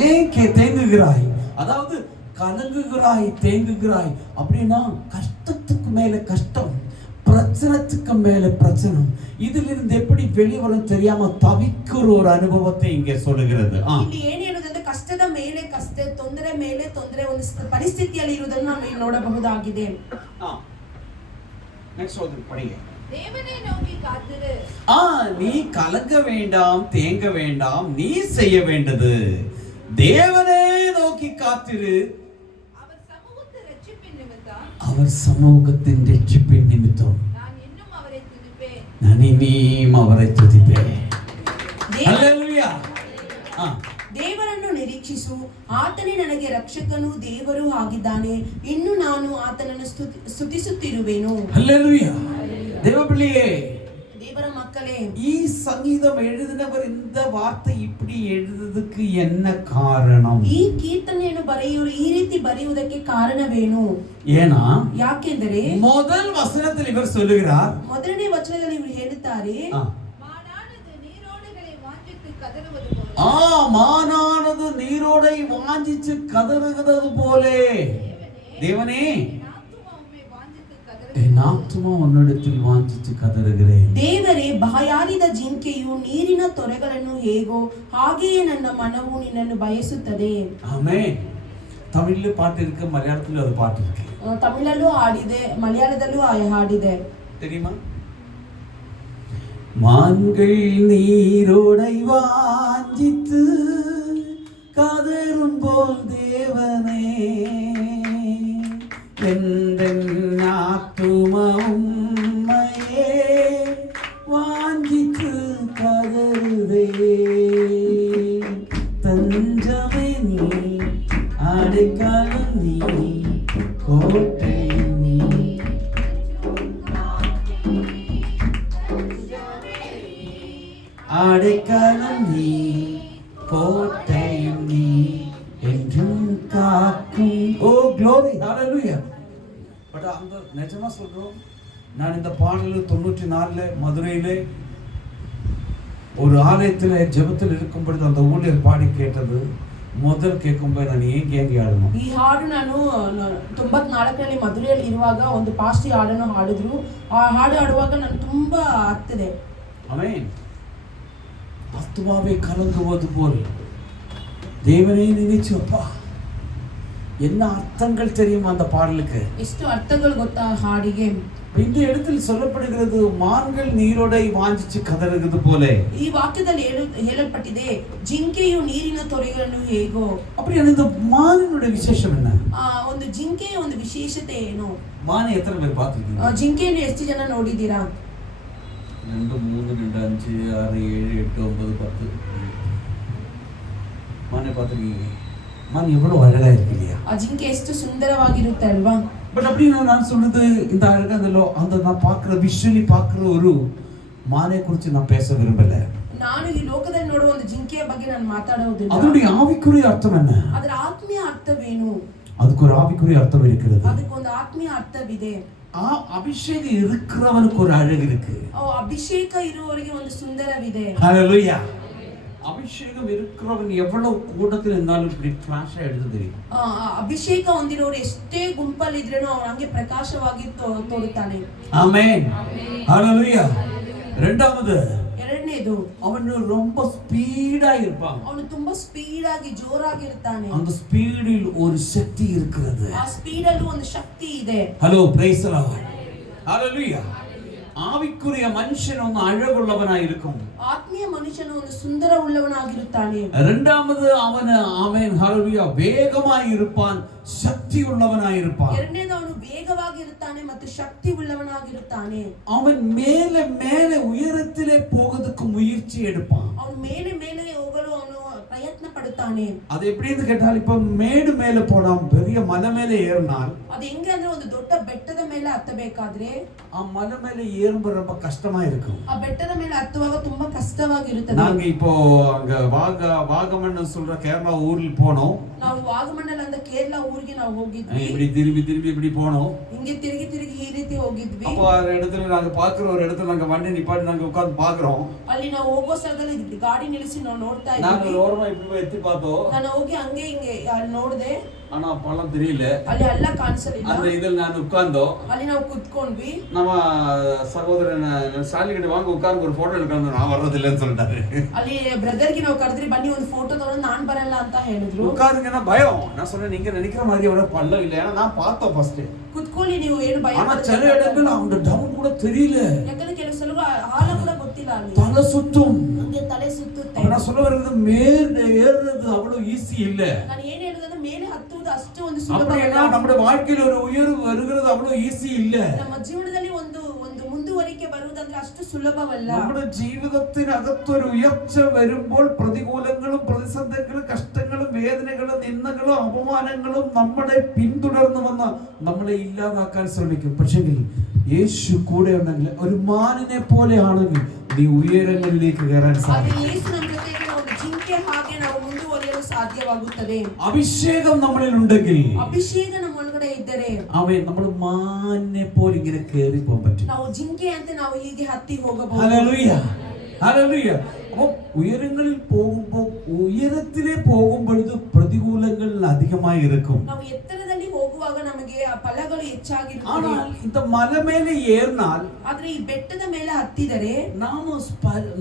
ஏன் தேங்குகிறாய்? அதாவது கலங்குகிறாய், தேங்குகிறாய் அப்படின்னா கஷ்டத்துக்கு மேல கஷ்டம், பிரச்சனைக்கு மேல பிரச்சனை, இதுல இருந்து எப்படி வெளிவரும் தெரியாம தவிக்கிற ஒரு அனுபவத்தை இங்கே சொல்லுகிறது. ಇಲ್ಲಿ ಏನು ಹೇಳುವುದಂದ್ರೆ ಕಷ್ಟದ ಮೇಲೆ ಕಷ್ಟ, ತೊಂದರೆ ಮೇಲೆ ತೊಂದರೆ, ಒಂದು ಪರಿಸ್ಥಿತಿಯಲ್ಲಿ ಇರುವುದನ್ನು ನಾವು ಇಲ್ಲಿ ನೋಡಬಹುದಾಗಿದೆ. நெக்ஸ்ட் வந்து படிங்க. தேவனை நோக்கி காத்திரு. நீ கலங்க வேண்டாம், தேங்க வேண்டாம், நீ செய்ய வேண்டியது தேவனை நோக்கி காத்திரு. அவர் சமூகத்தின் ரட்சிப்பின் நிமித்தம், அவர் சமூகத்தின் ரட்சிப்பின் நிமித்தம் நான் இன்னும் அவரை துதிப்பேன். நான் இனியும் அவரை துதிப்பேன். ஹalleluya. ದೇವರನ್ನು ನಿರೀಕ್ಷಿಸು, ಆತನೇ ನನಗೆ ರಕ್ಷಕನು, ದೇವರು ಆಗಿದ್ದಾನೆ, ಇನ್ನು ನಾನು ಆತನನ್ನು ಸ್ತುತಿಸುತ್ತಿರುವೆನು. ஹalleluya. தேவபிள்ளையே, ದೇವರ ಮಕ್ಕಳೇ, ಈ ಸಂಗೀதம் எழுதினவர் இந்த வார்த்தை இப்படி எழுதுறதுக்கு என்ன காரணம்? ಈ ಕೀರ್ತನೆಯನ್ನು ಬರೆಯುವ ಈ ರೀತಿ ಬರೆಯುವುದಕ್ಕೆ ಕಾರಣವೇನು? ஏனா ಯಾಕೆಂದರೆ முதல் வசனத்தில் இவர் சொல்லுகிறார், ಮೊದಲನೇ ವಚನದಲ್ಲಿ ಇವರು ಹೇಳುತ್ತಾರೆ, மானானது நீரோடைகளை வாஞ்சித்து கதறுவது போல, மானானது நீரோடை வாஞ்சிச்சு கதறுகிறது போலே. தேவனே, என் ஆத்துமா உன்னிடத்தில் வாஞ்சிச்சு கதறுகிறேன். ದೇವರೇ, ಬಾಯಾರಿದ ಜಿಂಕೆಯು ನೀರಿನ ತೊರೆಗಳನ್ನು ಹೇಗೋ ಹಾಗೆಯೇ ನನ್ನ ಮನವು ನಿನ್ನನ್ನು ಬಯಸುತ್ತದೆ. ஆமென். தமிழ்ல பாட்டு இருக்கு, மலையாளத்துல அது பாட்டு இருக்கு. ತಮಿಳಲ್ಲೂ ಹಾಡಿದೆ, ಮಲಯಾಳದಲ್ಲೂ ಹಾಡಿದೆ. தெரியுமா? மான்கள் நீரோடை வாஞ்சித்து கதறும் போல் தேவனே, ஆத்துமா உம்மையே வாஞ்சித்து கதறுதே. தஞ்சமே நீ, அடைக்கலம் நீ, கோட்டை நீ, அடைக்கலம் நீ, கோட்டையும் நீ, என்றும் காக்கும். ஓ க்ளோரி, ஹalleluya. பட் அந்த நிஜமா சொல்றோம், நான் இந்த பாடல் 94 மதுரையிலே ஒரு ஆலயத்துல ஜெபத்தில் இருக்கும் பொழுது அந்த ஊழியர் பாடி கேட்டது ಮೊದಲು ಕೇಳ್ಕೊಂಬ ನಾನು ಹೇಗೆ ಹಾಡணும். ಈ ಹಾಡು ನಾನು 94ರಲ್ಲಿ ಮಧುರೆಯಲ್ಲಿ ಇರುವಾಗ ಒಂದು ಪಾಸ್ಟಿ ಹಾಡನ್ನು ಹಾಡಿದ್ರು. ಆ ಹಾಡು ಹಾಡುವಾಗ ನಾನು ತುಂಬಾ ಅತ್ತಿದೆ. ಆಮೆನ್. ஆத்துமாவை கலங்குவது போல் தேவனை நினைச்சப்பா என்ன அர்த்தங்கள் தெரியும் அந்த பாடலுக்கு. ಎಷ್ಟು ಅರ್ಥಗಳು ಗೊತ್ತಾ ಹಾಡಿಗೆ. இந்த இடத்தில் சொல்லப்படுகிறது மான்கள் நீரோடை வாஞ்சிச்சு கதறுகிறது போல. ಈ ವಾಕ್ಯದಲ್ಲಿ ಹೇಳಲ್ಪಟ್ಟಿದೆ ಜಿಂಕೆಯು ನೀರಿನ ತೊರೆಗಳನ್ನು ಹೇಗೋ. அப்படி இந்த மானினுடைய விசேஷம் என்ன? ಒಂದು ಜಿಂಕೆಯ ಒಂದು ವಿಶೇಷತೆ ಏನು? மானை எத்தனை பேர் பார்த்திருக்கீங்க? ಜಿಂಕೆಯನ್ನು ಎಷ್ಟು ಜನ ನೋಡಿದ್ದೀರಾ? 2 3 2 5 6 7 8 9 10 மானை பார்த்திருக்கீங்க? மான் எவ்வளவு அழகா இருக்கு இல்லையா? ಆ ಜಿಂಕೆ ಎಷ್ಟು ಸುಂದರವಾಗಿರುತ್ತೆ ಅಲ್ವಾ? பட் அப்படின்னு நான் சொன்னது இந்த அழகா அந்த நான் பார்க்குற விஷுவலி பார்க்குற ஒரு மானை குறித்து நான் பேச விரும்பல. ನಾನು ಈ ಲೋಕದಲ್ಲಿ ನೋಡುವ ಒಂದು ಜಿಂಕೆಯ ಬಗ್ಗೆ ನಾನು ಮಾತಾಡೋದಿಲ್ಲ. அதனுடைய ஆவிக்குரிய அர்த்தம் என்ன? ಅದರ ಆತ್ಮೀಯ ಅರ್ಥವೇನು? அதுக்கு ஒரு ஆவிக்குரிய அர்த்தம் இருக்கிறது. ಅದಕ್ಕೊಂದು ಆತ್ಮೀಯ ಅರ್ಥವಿದೆ. அபிஷேகம் இருக்கிறவனுக்கு ஒரு அழகு இருக்கு. ಅಭಿಷೇಕ ಇರುವವರಿಗೆ ಒಂದು ಸುಂದರವಿದೆ. ஹalleluya. ಅಭಿಷೇಕಂ இருக்கிறவன் எவ்வளவு கூட்டத்தில் இருந்தாலும் இப்படி ಫ್ಲಾಶ್ எடுத்து தெரியும். ಅಭಿಷೇಕ ಹೊಂದಿರೋರು ಎಷ್ಟೇ ಗುಂಪಲ್ಲಿ ಇದ್ರೇನು ಅವನು ಹಂಗೆ ಪ್ರಕಾಶವಾಗಿ ತೋರುತ್ತಾನೆ. ಆಮೆನ್. ஹalleluya. ಎರಡನೇದು ಅವನು ரொம்ப ஸ்பீடா இருப்பான். ಅವನು ತುಂಬಾ ಸ್ಪೀಡ್ ಆಗಿ ಜೋರಾಗಿರ್ತಾನೆ. அந்த ஸ்பீடில் ஒரு சக்தி இருக்கிறது. ಆ ಸ್ಪೀಡ್ ಅಲ್ಲಿ ಒಂದು ಶಕ್ತಿ ಇದೆ. Hello praise the Lord. Hallelujah. ஆவிக்குரிய மனுஷன் ಒಂದು அழகுள்ளவனாய் இருக்கும். ಆತ್ಮೀಯ ಮನುಷ್ಯನು ಒಂದು ಸುಂದರ ಉಳ್ಳವನಾಗಿರುತ್ತಾನೆ. இரண்டாவது அவன் ஆமென் ஹalleluya வேகமாய் இருப்பான், சக்தி உள்ளவனாய் இருப்பான். ಎರಡನೇದು ಅವನು ವೇಗವಾಗಿರುತ್ತಾನೆ ಮತ್ತು ಶಕ್ತಿ ಉಳ್ಳವನಾಗಿರುತ್ತಾನೆ. அவன் மேலே மேலே உயரத்திலே போகிறதுக்கு முயற்சி எடுப்பான். ಅವನು ಮೇಲೆ ಮೇಲೆ ಹೋಗಲು ಅವನು ಪ್ರಯತ್ನ ಪಡುತ್ತಾನೆ. அது எப்படின்னு கேட்டால் இப்ப மேடு மேலே போனான், பெரிய மலை மேலே ஏறினால் ಅದು ಹೆಂಗೆ ಅಂದ್ರೆ ಒಂದು ದೊಡ್ಡ ಬೆಟ್ಟದ ಮೇಲೆ ಹತ್ತಬೇಕಾದ್ರೆ ಆ ಮಲೆ ಮೇಲೆ ஏறும்போது ரொம்ப கஷ்டமா இருக்கும். ಆ ಬೆಟ್ಟದ ಮೇಲೆ ಹತ್ತುವಾಗ ತುಂಬಾ ಕಷ್ಟವಾಗಿರುತ್ತದೆ. நாங்க இப்போ அங்க வாகமன் சொல்ற கேரளா ஊரில் போனோம். ನಾವು ವಾಗಮಣ್ಣಲ್ ಅಂತ ಕೇರಳ ಊರಿಗೆ ನಾವು ಹೋಗಿದ್ವಿ. இப்படி திரும்பி இப்படி போனோம். ಹಿಂಗೆ ತಿರುಗಿ ಈ ರೀತಿ ಹೋಗಿದ್ವಿ. அப்போ ஒரு இடத்துல நாங்க பாக்குற ஒரு இடத்துல நாங்க வண்டி நிப்பாட்டி நாங்க உட்கார்ந்து பாக்குறோம். ಅಲ್ಲಿ ನಾವು ಹೋಗೋ ಸ್ಥಳದಲ್ಲಿ ಗಾಡಿ ನಿಲ್ಲಿಸಿ ನಾವು ನೋಡ್ತಾ ಇದ್ವಿ. நாங்க ஓரமா இப்படி போய் எட்டி பார்த்தோம். ನಾನು ಹೋಗಿ ಹಂಗೆ ಹಿಂಗೆ ಅಲ್ಲಿ ನೋಡಿದೆ. ஆனா பழம் தெரியல. ಅಲ್ಲಿ ಎಲ್ಲ ಕಾಣಿಸಲಿಲ್ಲ. அந்த இதில் நான் உட்கார்ந்தோம். ಅಲ್ಲಿ ನಾವು ಕುತ್ಕೊಂಡ್ವಿ. நம்ம சகோதரன் சாலிகிட்ட வாங்க உட்கார்ந்து ஒரு போட்டோ எடுக்கணும், நான் வர்றது இல்லைன்னு சொல்லிட்டாரு. ಅಲ್ಲಿ ಬ್ರದರ್ಗೆ ನಾವು ಕರೆದ್ರಿ ಬನ್ನಿ ಒಂದು ಫೋಟೋ ತಗೊಂಡು ನಾನು ಬರಲ್ಲ ಅಂತ ಹೇಳಿದ್ರು. உட்காருங்கன்னா பயம். நான் சொன்னேன் நீங்க நினைக்கிற மாதிரி அவர பள்ளம் இல்லை, ஏன்னா நான் பார்த்தோம் ஃபர்ஸ்ட். ಕುತ್ಕೊಳ್ಳಿ ನೀವು ಏನು ಭಯ ஆனா சில இடங்கள்ல அவங்க டவுன் கூட தெரியல. ಯಾಕಂದ್ರೆ ಕೆಲವು ಸಲ ಹಾಲ ಕೂಡ ಗೊತ್ತಿಲ್ಲ ಅಲ್ಲಿ. தலை சுத்தும். ಹಂಗೆ ತಲೆ ಸುತ್ತುತ್ತೆ. நான் சொல்ல வர்றது மேலே ஏறுறது அவ்வளவு ஈஸி இல்ல. ನಾನು ಏನು ಹೇಳಿದ್ರೆ ಮೇಲೆ ಹತ್ತುವುದು ಅಷ್ಟು ಒಂದು ಸುಲಭ அப்படினா ಅಲ್ಲ. நம்ம வாழ்க்கையில ஒரு உயர்வு வருகிறது அவ்வளவு ஈஸி இல்ல. ನಮ್ಮ ಜೀವನದಲ್ಲಿ ಒಂದು ಮುಂದುವರಿಕೆ ಬರುವುದಂದ್ರೆ ಅಷ್ಟು ಸುಲಭವಲ್ಲ. നമ്മുടെ ജീവിതത്തിനകത്ത് ഒരു ഉയർച്ച വരുമ്പോൾ പ്രതികൂലങ്ങളും പ്രതിസന്ധികളും കഷ്ടങ്ങളും വേദനകളും നിന്ദകളും അപമാനങ്ങളും നമ്മളെ പിന്തുടർന്നു വന്ന് നമ്മളെ ഇല്ലാതാക്കാൻ ശ്രമിക്കും. പക്ഷെങ്കിൽ യേശു കൂടെ ഉണ്ടെങ്കിൽ ഒരു മാനിനെ പോലെയാണെങ്കിൽ നീ ഉയരങ്ങളിലേക്ക് കയറാൻ സാധിക്കും. ಜಿಂಕೆ ಹಾಗೆ ನಾವು ಮುಂದುವರಿಯಲು ಸಾಧ್ಯವಾಗುತ್ತದೆ. അഭിഷേകം നമ്മളിൽ ഉണ്ടെങ്കിൽ, ಅಭಿಷೇಕ ನಮ್ಮ ಒಳಗಡೆ ಇದ್ದರೆ അവൻ നമ്മൾ മാനിനെ പോലെ ഇങ്ങനെ കയറി പോകാൻ പറ്റും. ನಾವು ಜಿಂಕೆ ಅಂತ ನಾವು ಹೀಗೆ ಹತ್ತಿ ಹೋಗಬಹುದು. Hallelujah hallelujah. അപ്പോൾ ഉയരങ്ങളിൽ പോകുമ്പോൾ ഉയരത്തിലേ പോകുമ്പോഴും പ്രതികൂലങ്ങൾ അധികമായി இருக்கும். ನಾವು ಎತ್ತರದಲ್ಲಿ ಹೋಗುವಾಗ ನಮಗೆ ಆ ಫಲಗಳು ಹೆಚ್ಚಾಗಿರುತ್ತದೆ. ஆனால் இந்த மலை மேலே ஏறினால், ಆದ್ರೆ ಈ ಬೆಟ್ಟದ ಮೇಲೆ ಹತ್ತಿದರೆ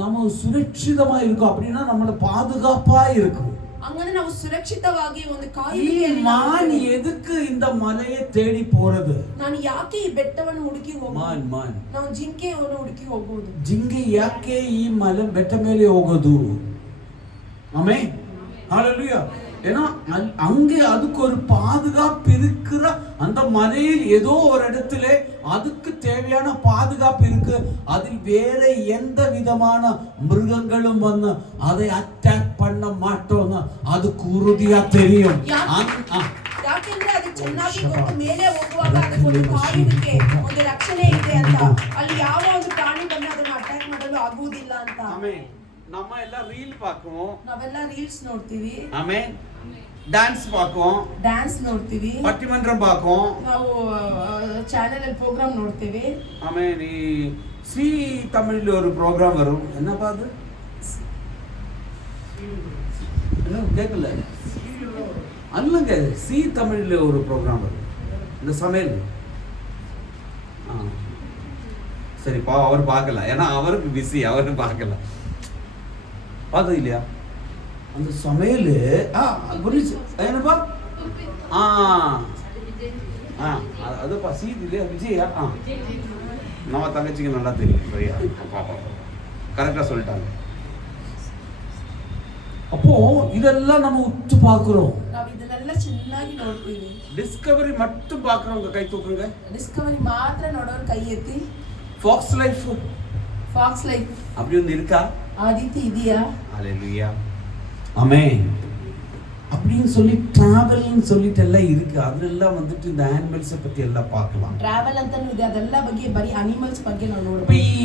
நாம சுரட்சிதமா இருக்கும். அப்படின்னா நம்மள பாதுகாப்பா இருக்கும். ಹಂಗಂದ್ರೆ ನಾವು ಸುರಕ್ಷಿತವಾಗಿ ಒಂದು ಈ ಕಾಯುವಿಕೆಯಲ್ಲಿ மான் எதுக்கு இந்த மலையை தேடி போறது? ನಾನು ಯಾಕೆ ಈ ಬೆಟ್ಟವನ್ನು ಹುಡುಕಿ ಹೋಗೋದು? ಮಾನ್ ನಾವು ಜಿಂಕೆಯನ್ನು ಹುಡುಕಿ ಹೋಗುವುದು. ಜಿಂಕೆ ಯಾಕೆ ಈ ಮಲೆ ಬೆಟ್ಟ ಮೇಲೆ ಹೋಗೋದು? ஆமென் ஹalleluya. ஏன்னா அங்கே அதுக்கு ஒரு பாதுகாப்பு இருக்கிற அந்த மலையில் ஏதோ ஒரு இடத்துல அதுக்கு தேவையான பாதுகாப்பு இருக்கு. அதில் வேற எந்த விதமான மிருகங்களும் வந்து அதை அட்டாக் பண்ண மாட்டோம்னு அதுக்கு உறுதியா தெரியும். ಯಾಕೆಂದ್ರೆ ಅದು ಚೆನ್ನಾಗಿ ಗೊತ್ತು ಮೇಲೆ ಹೋಗುವಾಗ ಅದಕ್ಕೊಂದು ಕಾಯುವಿಕೆ, ಒಂದು ರಕ್ಷಣೆ ಇದೆ ಅಂತ. ಅಲ್ಲಿ ಯಾವ ಒಂದು ಪ್ರಾಣಿ ಬಂದು ಅದನ್ನು ಅಟ್ಯಾಕ್ ಮಾಡಲು ಆಗುವುದಿಲ್ಲ ಅಂತ. ஆமென். நம்ம எல்லாம் ரீல் பார்க்குவோம். ನಾವೆಲ್ಲ ರೀಲ್ಸ್ ನೋಡ್ತೀವಿ. ஆமென். டான்ஸ் பார்ப்போம். டான்ஸ் ನೋಡ್ತೀವಿ. பட்டிமன்றம் பார்ப்போம். ನಾವು ಚಾನೆಲ್ ಅಲ್ಲಿ ಪ್ರೋಗ್ರಾಮ್ ನೋಡ್ತೀವಿ. ஆமென். சி தமிழ்ல ஒரு ப்ரோக்ராம் வரும். என்னப்பா அது? கேட்கல அல்லங்க, சி தமிழ்ல ஒரு ப்ரோக்ராம் வருது இந்த சமையல். சரிப்பா, அவர் பார்க்கல, ஏன்னா அவருக்கு பிஸி, அவரு பார்க்கல. பார்த்தது இல்லையா அந்த சமையல்? புரிஞ்சு என்னப்பா? அதுப்பா சி இல்லையா, விஜயா? நம்ம தங்கச்சிக்கு நல்லா தெரியும். சரியா, பாப்பா கரெக்டாக சொல்லிட்டாங்க. அப்போ இதெல்லாம் நம்ம உற்று பார்க்கிறோம். ನಾವು ಇದನ್ನೆಲ್ಲ ಚೆನ್ನಾಗಿ ನೋಡ್ತೀವಿ. டிஸ்கவரி மட்டும் பார்க்கறவங்க கை தூக்குங்க. டிஸ்கவரி மாத்திர ನೋಡೋರು ಕೈ ಎತ್ತಿ. ஃபாக்ஸ் லைஃப் அப்படி ஒன்று இருக்கா? ಆ ರೀತಿ ಇದೆಯಾ? ஹalleluya, ஆமென். அப்படின்னு சொல்லி டிராவல்னு சொல்லிட்டு எல்லாம் இருக்கு. அதெல்லாம் வந்துட்டு இந்த அனிமல்ஸை பத்தி எல்லாம் பார்க்கலாம். டிராவல் ಅಂತಾನೂ ಇದೆ, ಅದೆಲ್ಲ ಬಗ್ಗೆ ಬರೀ ಅನಿಮಲ್ಸ್ ಬಗ್ಗೆ ನಾವು ನೋಡಬಹುದು. ಈ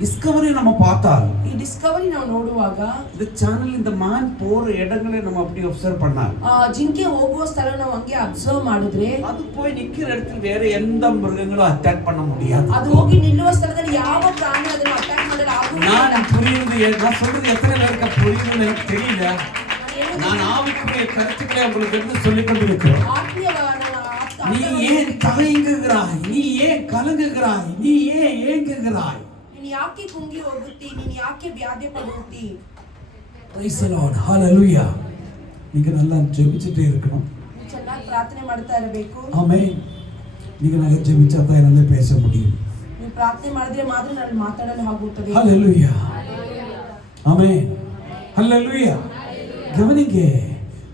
டிஸ்கவரி நம்ம பார்த்தால், ಈ ಡಿಸ್ಕವರಿ ನಾವು ನೋಡುವಾಗ இந்த சேனல் இந்த மான் போற இடங்களை நம்ம அப்படி அப்சர்வ் பண்ணால், ಜಿಂಕೆ ಹೋಗುವ ಸ್ಥಳ ನಾವು ಹಂಗೆ ಅಬ್ಸರ್ವ್ ಮಾಡಿದ್ರೆ அது போய் நிக்கிற இடத்துல வேற எந்த மிருகங்களும் அட்டாக் பண்ண முடியாது. ಅದು ಹೋಗಿ ನಿಲ್ಲುವ ಸ್ಥಳದಲ್ಲಿ ಯಾವ ಪ್ರಾಣಿ ಅದನ್ನು ಅಟ್ಯಾಕ್ ಮಾಡಲು ಆಗುವುದಿಲ್ಲ. நான் புரியுது, நான் சொல்றது எத்தனை பேருக்கு புரியுதுன்னு எனக்கு தெரியல. நான் ஆவிக்குரிய கருத்துக்களை உங்களுக்கு எடுத்து சொல்லிக் கொண்டிருக்கிறேன். நீ ஏன் தயங்குகிறாய்? நீ ஏன் கலங்குகிறாய்? நீ ஏன் ஏங்குகிறாய்? ನೀನು ಯಾಕೆ ಕುಂಗಿ ಹೋಗುತ್ತಿ? ನೀನು ಯಾಕೆ ವ್ಯಾಧಿ ಪಡುತ್ತಿ? Praise the Lord, hallelujah. நீங்க நல்லா ஜெபிச்சிட்டே இருக்கணும். ನೀವು ಚೆನ್ನಾಗಿ ಪ್ರಾರ್ಥನೆ ಮಾಡ್ತಾ ಇರಬೇಕು. ஆமென். நீங்க நல்லா ஜெபிச்சா தான் என்னால பேச முடியும். ನೀವು ಪ್ರಾರ್ಥನೆ ಮಾಡಿದ್ರೆ ಮಾತ್ರ ನಾನು ಮಾತಾಡಲು ಆಗುತ್ತದೆ. Hallelujah. ஆமென். Hallelujah. கவனிங்க,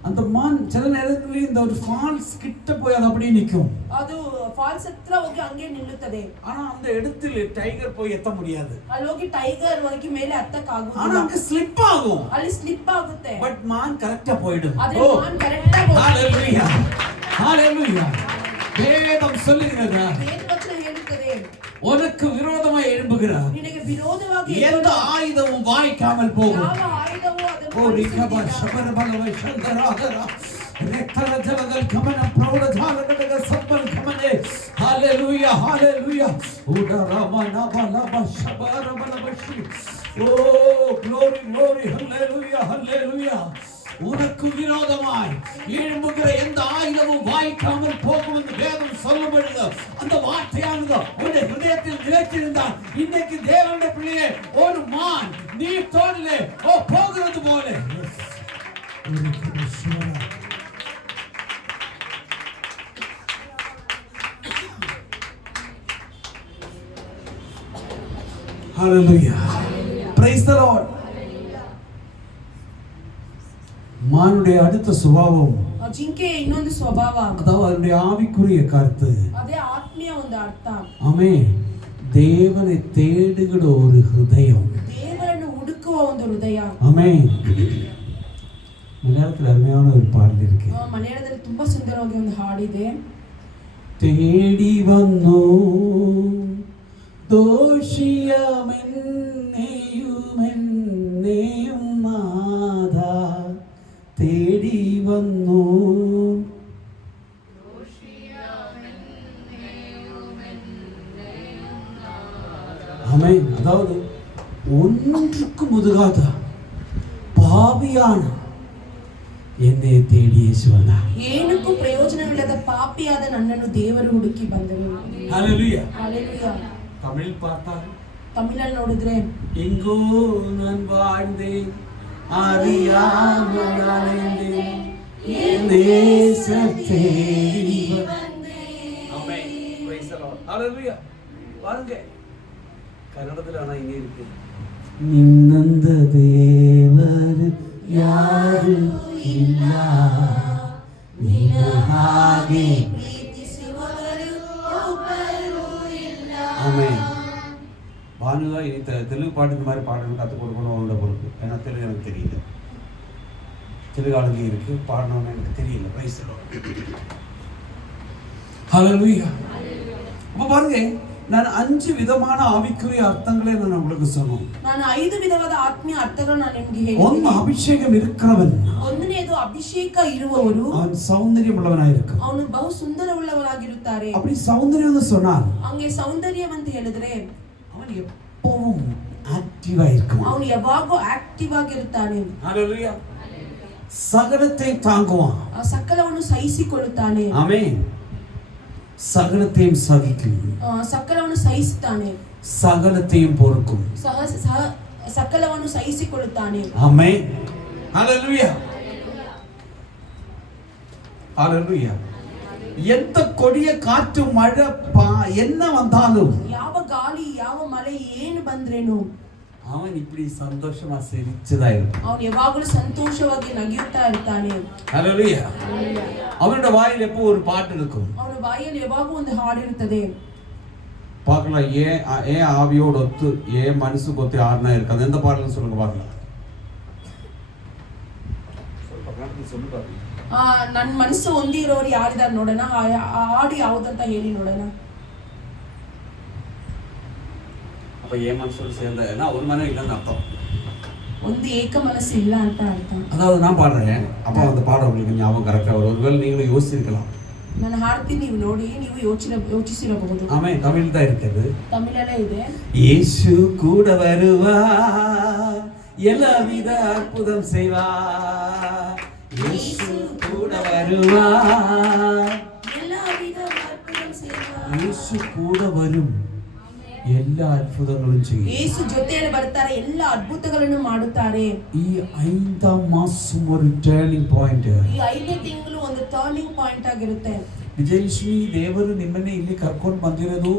அந்த மான் சில நேரங்களில் இந்த ஒரு ஃபால்ஸ் கிட்ட போய் அது அப்படியே நிற்கும். ಅದು ಫಾಲ್ಸ್ ಹತ್ರ ಹೋಗಿ ಹಂಗೆ ನಿಲ್ಲುತ್ತದೆ. ஆனா அந்த இடத்துல டைகர் போய் எத்த முடியாது. ಅಲ್ಲಿ ಹೋಗಿ ಟೈಗರ್ ಹೋಗಿ ಮೇಲೆ ಹತ್ತಕ್ಕೆ ಆಗುವುದಿಲ್ಲ. ஆனா அங்க ஸ்லிப் ஆகும். ಅಲ್ಲಿ ಸ್ಲಿಪ್ ಆಗುತ್ತೆ. பட் மான் கரெக்ட்டா போய்டும். ಆದ್ರೆ ಮಾನ್ ಕರೆಕ್ಟ್ ಆಗಿ ஹalleluya, ஹalleluya. வேதம் சொல்லுகிறது, வேதவಚನ ಹೇಳುತ್ತದೆ, உனக்கு விரோதமாக எழும்புகிறார், ನಿನಗೆ ವಿರೋಧವಾಗಿ எந்த ஆயுதமும் வாய்க்காமல் போகும். ಯಾವ ಆಯುಧವೂ ಅದನ್ನು ಓ ರಿಕಬ ಶಬರಬಲವ ಶಂಕರಾಧರ ರೆಕ್ತರ ಜಲಗಲ್ ಗಮನ ಪ್ರೌಢ ಜಾಲಗಡಗ ಸಬ್ಬಲ್ ಗಮನೆ. Hallelujah, hallelujah. ಉದರ ಮನ ಬಲವ ಶಬರಬಲವ ಶ್ರೀ. ಓ glory, glory, hallelujah, hallelujah. உனக்கு விரோதமாய் எழும்புகிற எந்த ஆயுதமும் வாய்க்காமல் போகும் என்று வேதம் சொல்லும் பொழுது அந்த வார்த்தையானது உன்னுடைய ஹிருதயத்தில் நிலைத்திருந்தால் இன்னைக்கு தேவனுடைய பிள்ளையே ஒரு மான் நீ தோளிலே போகிறது போல. Hallelujah. Praise the Lord. மானுடைய அடுத்த சுபாவம், ಜಿಂಕೆಯ ಇನ್ನೊಂದು ಸ್ವಭಾವ, அதாவது அதனுடைய ஆவிக்குரிய கருத்து, ಅದೇ ಆತ್ಮೀಯ ಒಂದು ಅರ್ಥ. ஆமென். தேவனை தேடுகிற ஒரு ஹிருதயம், ದೇವರನ್ನು ಹುಡುಕುವ ಒಂದು ಹೃದಯ. ஆமென். மலையாளத்தில் அருமையான ஒரு பாடல் இருக்கு. ಮಲಯಾಳದಲ್ಲಿ ತುಂಬಾ ಸುಂದರವಾಗಿ ಒಂದು ಹಾಡಿದೆ. தேடி வந்தோ ദോഷിയമെന്നെയും നാഥാ தேடி வந்தோ. ஆமென். அதாவது ஒன்றுக்கு முதுகாத பாவியான என்னை தேடி ಯೇಸು ಬಂದ. ಏನಕ್ಕೂ ಪ್ರಯೋಜನವಿಲ್ಲದ ಪಾಪಿಯಾದ ನನ್ನನ್ನು ದೇವರು ಹುಡುಕಿ ಬಂದರು. ஹalleluya, ஹalleluya. தமிழ் பார்த்தால், ತಮಿಳಲ್ಲಿ ನೋಡಿದ್ರೆ எங்கோ நான் வாழ்ந்தேன் அறியாமல் அலைந்தேன் என் நேசர் தேடி வந்தேன். ஆமென். praise the Lord, hallelujah. பாருங்க, கன்னடத்துல ஆனா இங்க இருக்கு, நின்னந்த தேவர் யாரு ಇಲ್ಲ ನಿನಗೆ ಪ್ರೀತಿಸುವವರು ಒಬ್ಬರು ಇಲ್ಲ. ஆமென். பானுவா இனி தெலுங்கு பாட்டு இந்த மாதிரி பாடணும் கற்றுக் கொடுக்கணும் அவங்களோட பொறுப்பு. ஏன்னா தெலுங்கு எனக்கு தெரியல, தெலுங்கு ஆளுங்க இருக்கு, பாடணும்னு எனக்கு தெரியல. பிரைஸ் தி லார்ட், ஹalleluya. அப்ப பாருங்க, நான் 5 விதமான ஆவிக்குரிய அர்த்தங்களை நான் உங்களுக்கு சொன்னேன். ನಾನು 5 ವಿಧವಾದ ಆತ್ಮೀಯ ಅರ್ಥಗಳನ್ನು ನಾನು ನಿಮಗೆ ಹೇಳಿದೆ. ಒಂದು ಅಭಿಷೇகம் இருக்கிறவன், ಒಂದನೇದು ಅಭಿಷೇಕ ಇರುವವರು, அவன் சௌந்தரியம் உள்ளவனாயிருக்கும். ಅವನು ಬಹು ಸುಂದರವುಳ್ಳವರಾಗಿರುತ್ತಾರೆ. அப்படி சௌந்தரியம் சொன்னால் ಹಂಗೆ ಸೌಂದರ್ಯವಂತ ಹೇಳಿದ್ರೆ அவன் எப்பவும் ஆக்டிவா இருக்குமா. ಅವನು ಯಾವಾಗೂ ಆಕ್ಟಿವ್ ಆಗಿರುತ್ತಾನೆ. ஹalleluya. சகலத்தை தாங்குவான். ಸಕಲವನ್ನು ಸಹಿಸಿಕೊಳ್ಳುತ್ತಾನೆ. ஆமென். சகலத்தையும் சகிக்கும். ಸಕಲವನ್ನು ಸಹಿಸುತ್ತಾನೆ. சகலத்தையும் பொறுக்கும். ಸಕಲವನ್ನು ಸಹಿಸಿಕೊಳ್ಳುತ್ತಾನೆ. ஆமென். ஹalleluya. ஹalleluya. எந்த கொடிய காற்று மழை என்ன வந்தாலும், ಯಾವ ಗಾಳಿ ಯಾವ ಮಳೆ ಏನು ಬಂದ್ರೇನು அவன் இப்படி சந்தோஷமா சிரிச்சுதா இருப்பான். ಅವನು ಯಾವಾಗಲೂ ಸಂತೋಷವಾಗಿ ನಗಿಯುತ್ತಾ ಇರ್ತಾನೆ. ஹalleluya. அவனோட வாயில எப்போ ஒரு பாட்டு இருக்கும். ಅವನ ಬಾಯಲ್ಲಿ ಯಾವಾಗೂ ಒಂದು ಹಾಡು ಇರುತ್ತದೆ. பார்க்கலாம். ஏன் ஆவியோட ஒத்து ஏன் மனசுக்கு ஒத்து ஆடுனா இருக்காது. எந்த பாடல்னு சொல்லுங்க பார்க்கலாம். ನನ್ನ ಮನಸ್ಸು ಹೊಂದಿರೋರು ಯಾರಿದ್ದಾರೆ ನೋಡೋಣ. ಆ ಹಾಡು ಯಾವುದಂತ ಹೇಳಿ ನೋಡೋಣ. அப்ப ஏன் மனசோடு சேர்ந்தா ஒரு மனம் இல்லைன்னு அர்த்தம். ಒಂದು ಏಕ ಮನಸ್ಸು ಇಲ್ಲ ಅಂತ ಅರ್ಥ. அதாவது நான் பாடுறேன், அப்ப அந்த பாடம் உங்களுக்கு ஞாபகம் கரெக்டா வரும். ஒருவேளை நீங்களும் யோசிச்சிருக்கலாம். ನಾನು ಹಾಡ್ತೀನಿ, ನೀವು ನೋಡಿ, ನೀವು ಯೋಚಿಸಿರಬಹುದು. ஆமே, தமிழ் தான் இருக்குது. ತಮಿಳಲ್ಲೇ ಇದೆ. இயேசு கூட வருவா, எல்லா வித அற்புதம் செய்வா. இயேசு கூட வருவா, எல்லா வித அற்புதம் செய்வா. இயேசு கூட வரும், ಎಲ್ಲ ಅದ್ಭುತಗಳನ್ನು ചെയ്യും. ಯೇಸು ಜೊತೆಯಲ್ಲಿ ಬರ್ತಾರೆ, ಎಲ್ಲ ಅದ್ಭುತಗಳನ್ನು ಮಾಡುತ್ತಾರೆ. ಈ 5 ಮಾಸಂ ಒಂದು ಟರ್ನಿಂಗ್ ಪಾಯಿಂಟ್. ಈ 5ನೇ ತಿಂಗಳು ಒಂದು ಟರ್ನಿಂಗ್ ಪಾಯಿಂಟ್ ಆಗಿರುತ್ತೆ. ವಿಜಯಲಕ್ಷ್ಮಿ ದೇವರು ನಿಮ್ಮನ್ನೇ ಇಲ್ಲಿ ಕರ್ಕೊಂಡು ಬಂದಿರೋದು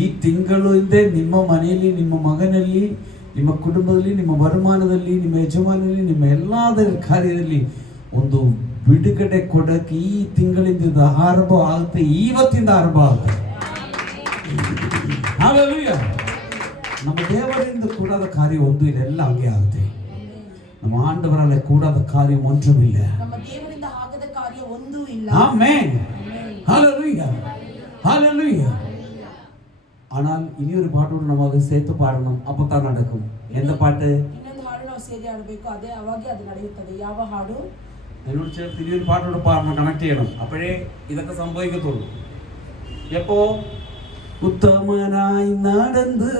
ಈ ತಿಂಗಳಿಂದ ನಿಮ್ಮ ಮನೆಯಲ್ಲಿ, ನಿಮ್ಮ ಮಗನಲ್ಲಿ, ನಿಮ್ಮ ಕುಟುಂಬದಲ್ಲಿ, ನಿಮ್ಮ ವರಮಾನದಲ್ಲಿ, ನಿಮ್ಮ ಯಜಮಾನಲ್ಲಿ, ನಿಮ್ಮ ಎಲ್ಲದರ ಕಾರ್ಯದಲ್ಲಿ ಒಂದು ಬಿಡುಗಡೆ ಕೊಡಕ್ಕೆ ಈ ತಿಂಗಳಿಂದ ಆರಂಭ ಆಗುತ್ತೆ. ಇವತ್ತಿಂದ ಆರಂಭ ಆಗುತ್ತೆ. ஹalleluya. நம்ம தேவனிಂದ கூடாத காரியம் ஒன்றும் இல்லை, எல்லாம் அங்கே ஆகுது. நம்ம ஆண்டவரால கூடாத காரியம் ஒன்றும் இல்லை. நம்ம தேவனிಂದ ಆಗದ ಕಾರ್ಯ ಒಂದೂ ಇಲ್ಲ. ஆமென். ஹalleluya. ஹalleluya. ஆனால் இனி ஒரு பாட்டோடு நம்ம அதை சேர்த்து பாடணும். அப்பதான் நடக்கும். எந்த பாட்டு? ಇನ್ನೊಂದು ಹಾಡು ನಾವು ಸೇರಿ ಆಡಬೇಕು. ಅದೇ ಅವಾಗೆ ಅದು ನಡೆಯುತ್ತದೆ. ಯಾವ ಹಾಡು? എന്നോട് ചേർത്ത് ഇനി ഒരു പാട്ടോട് പാടണം, കണക്ട് ചെയ്യണം. അപ്പോഴേ ഇതൊക്കെ സംഭവിക്കത്തുള്ളൂ. എപ്പോ? உத்தமனாய் நடந்து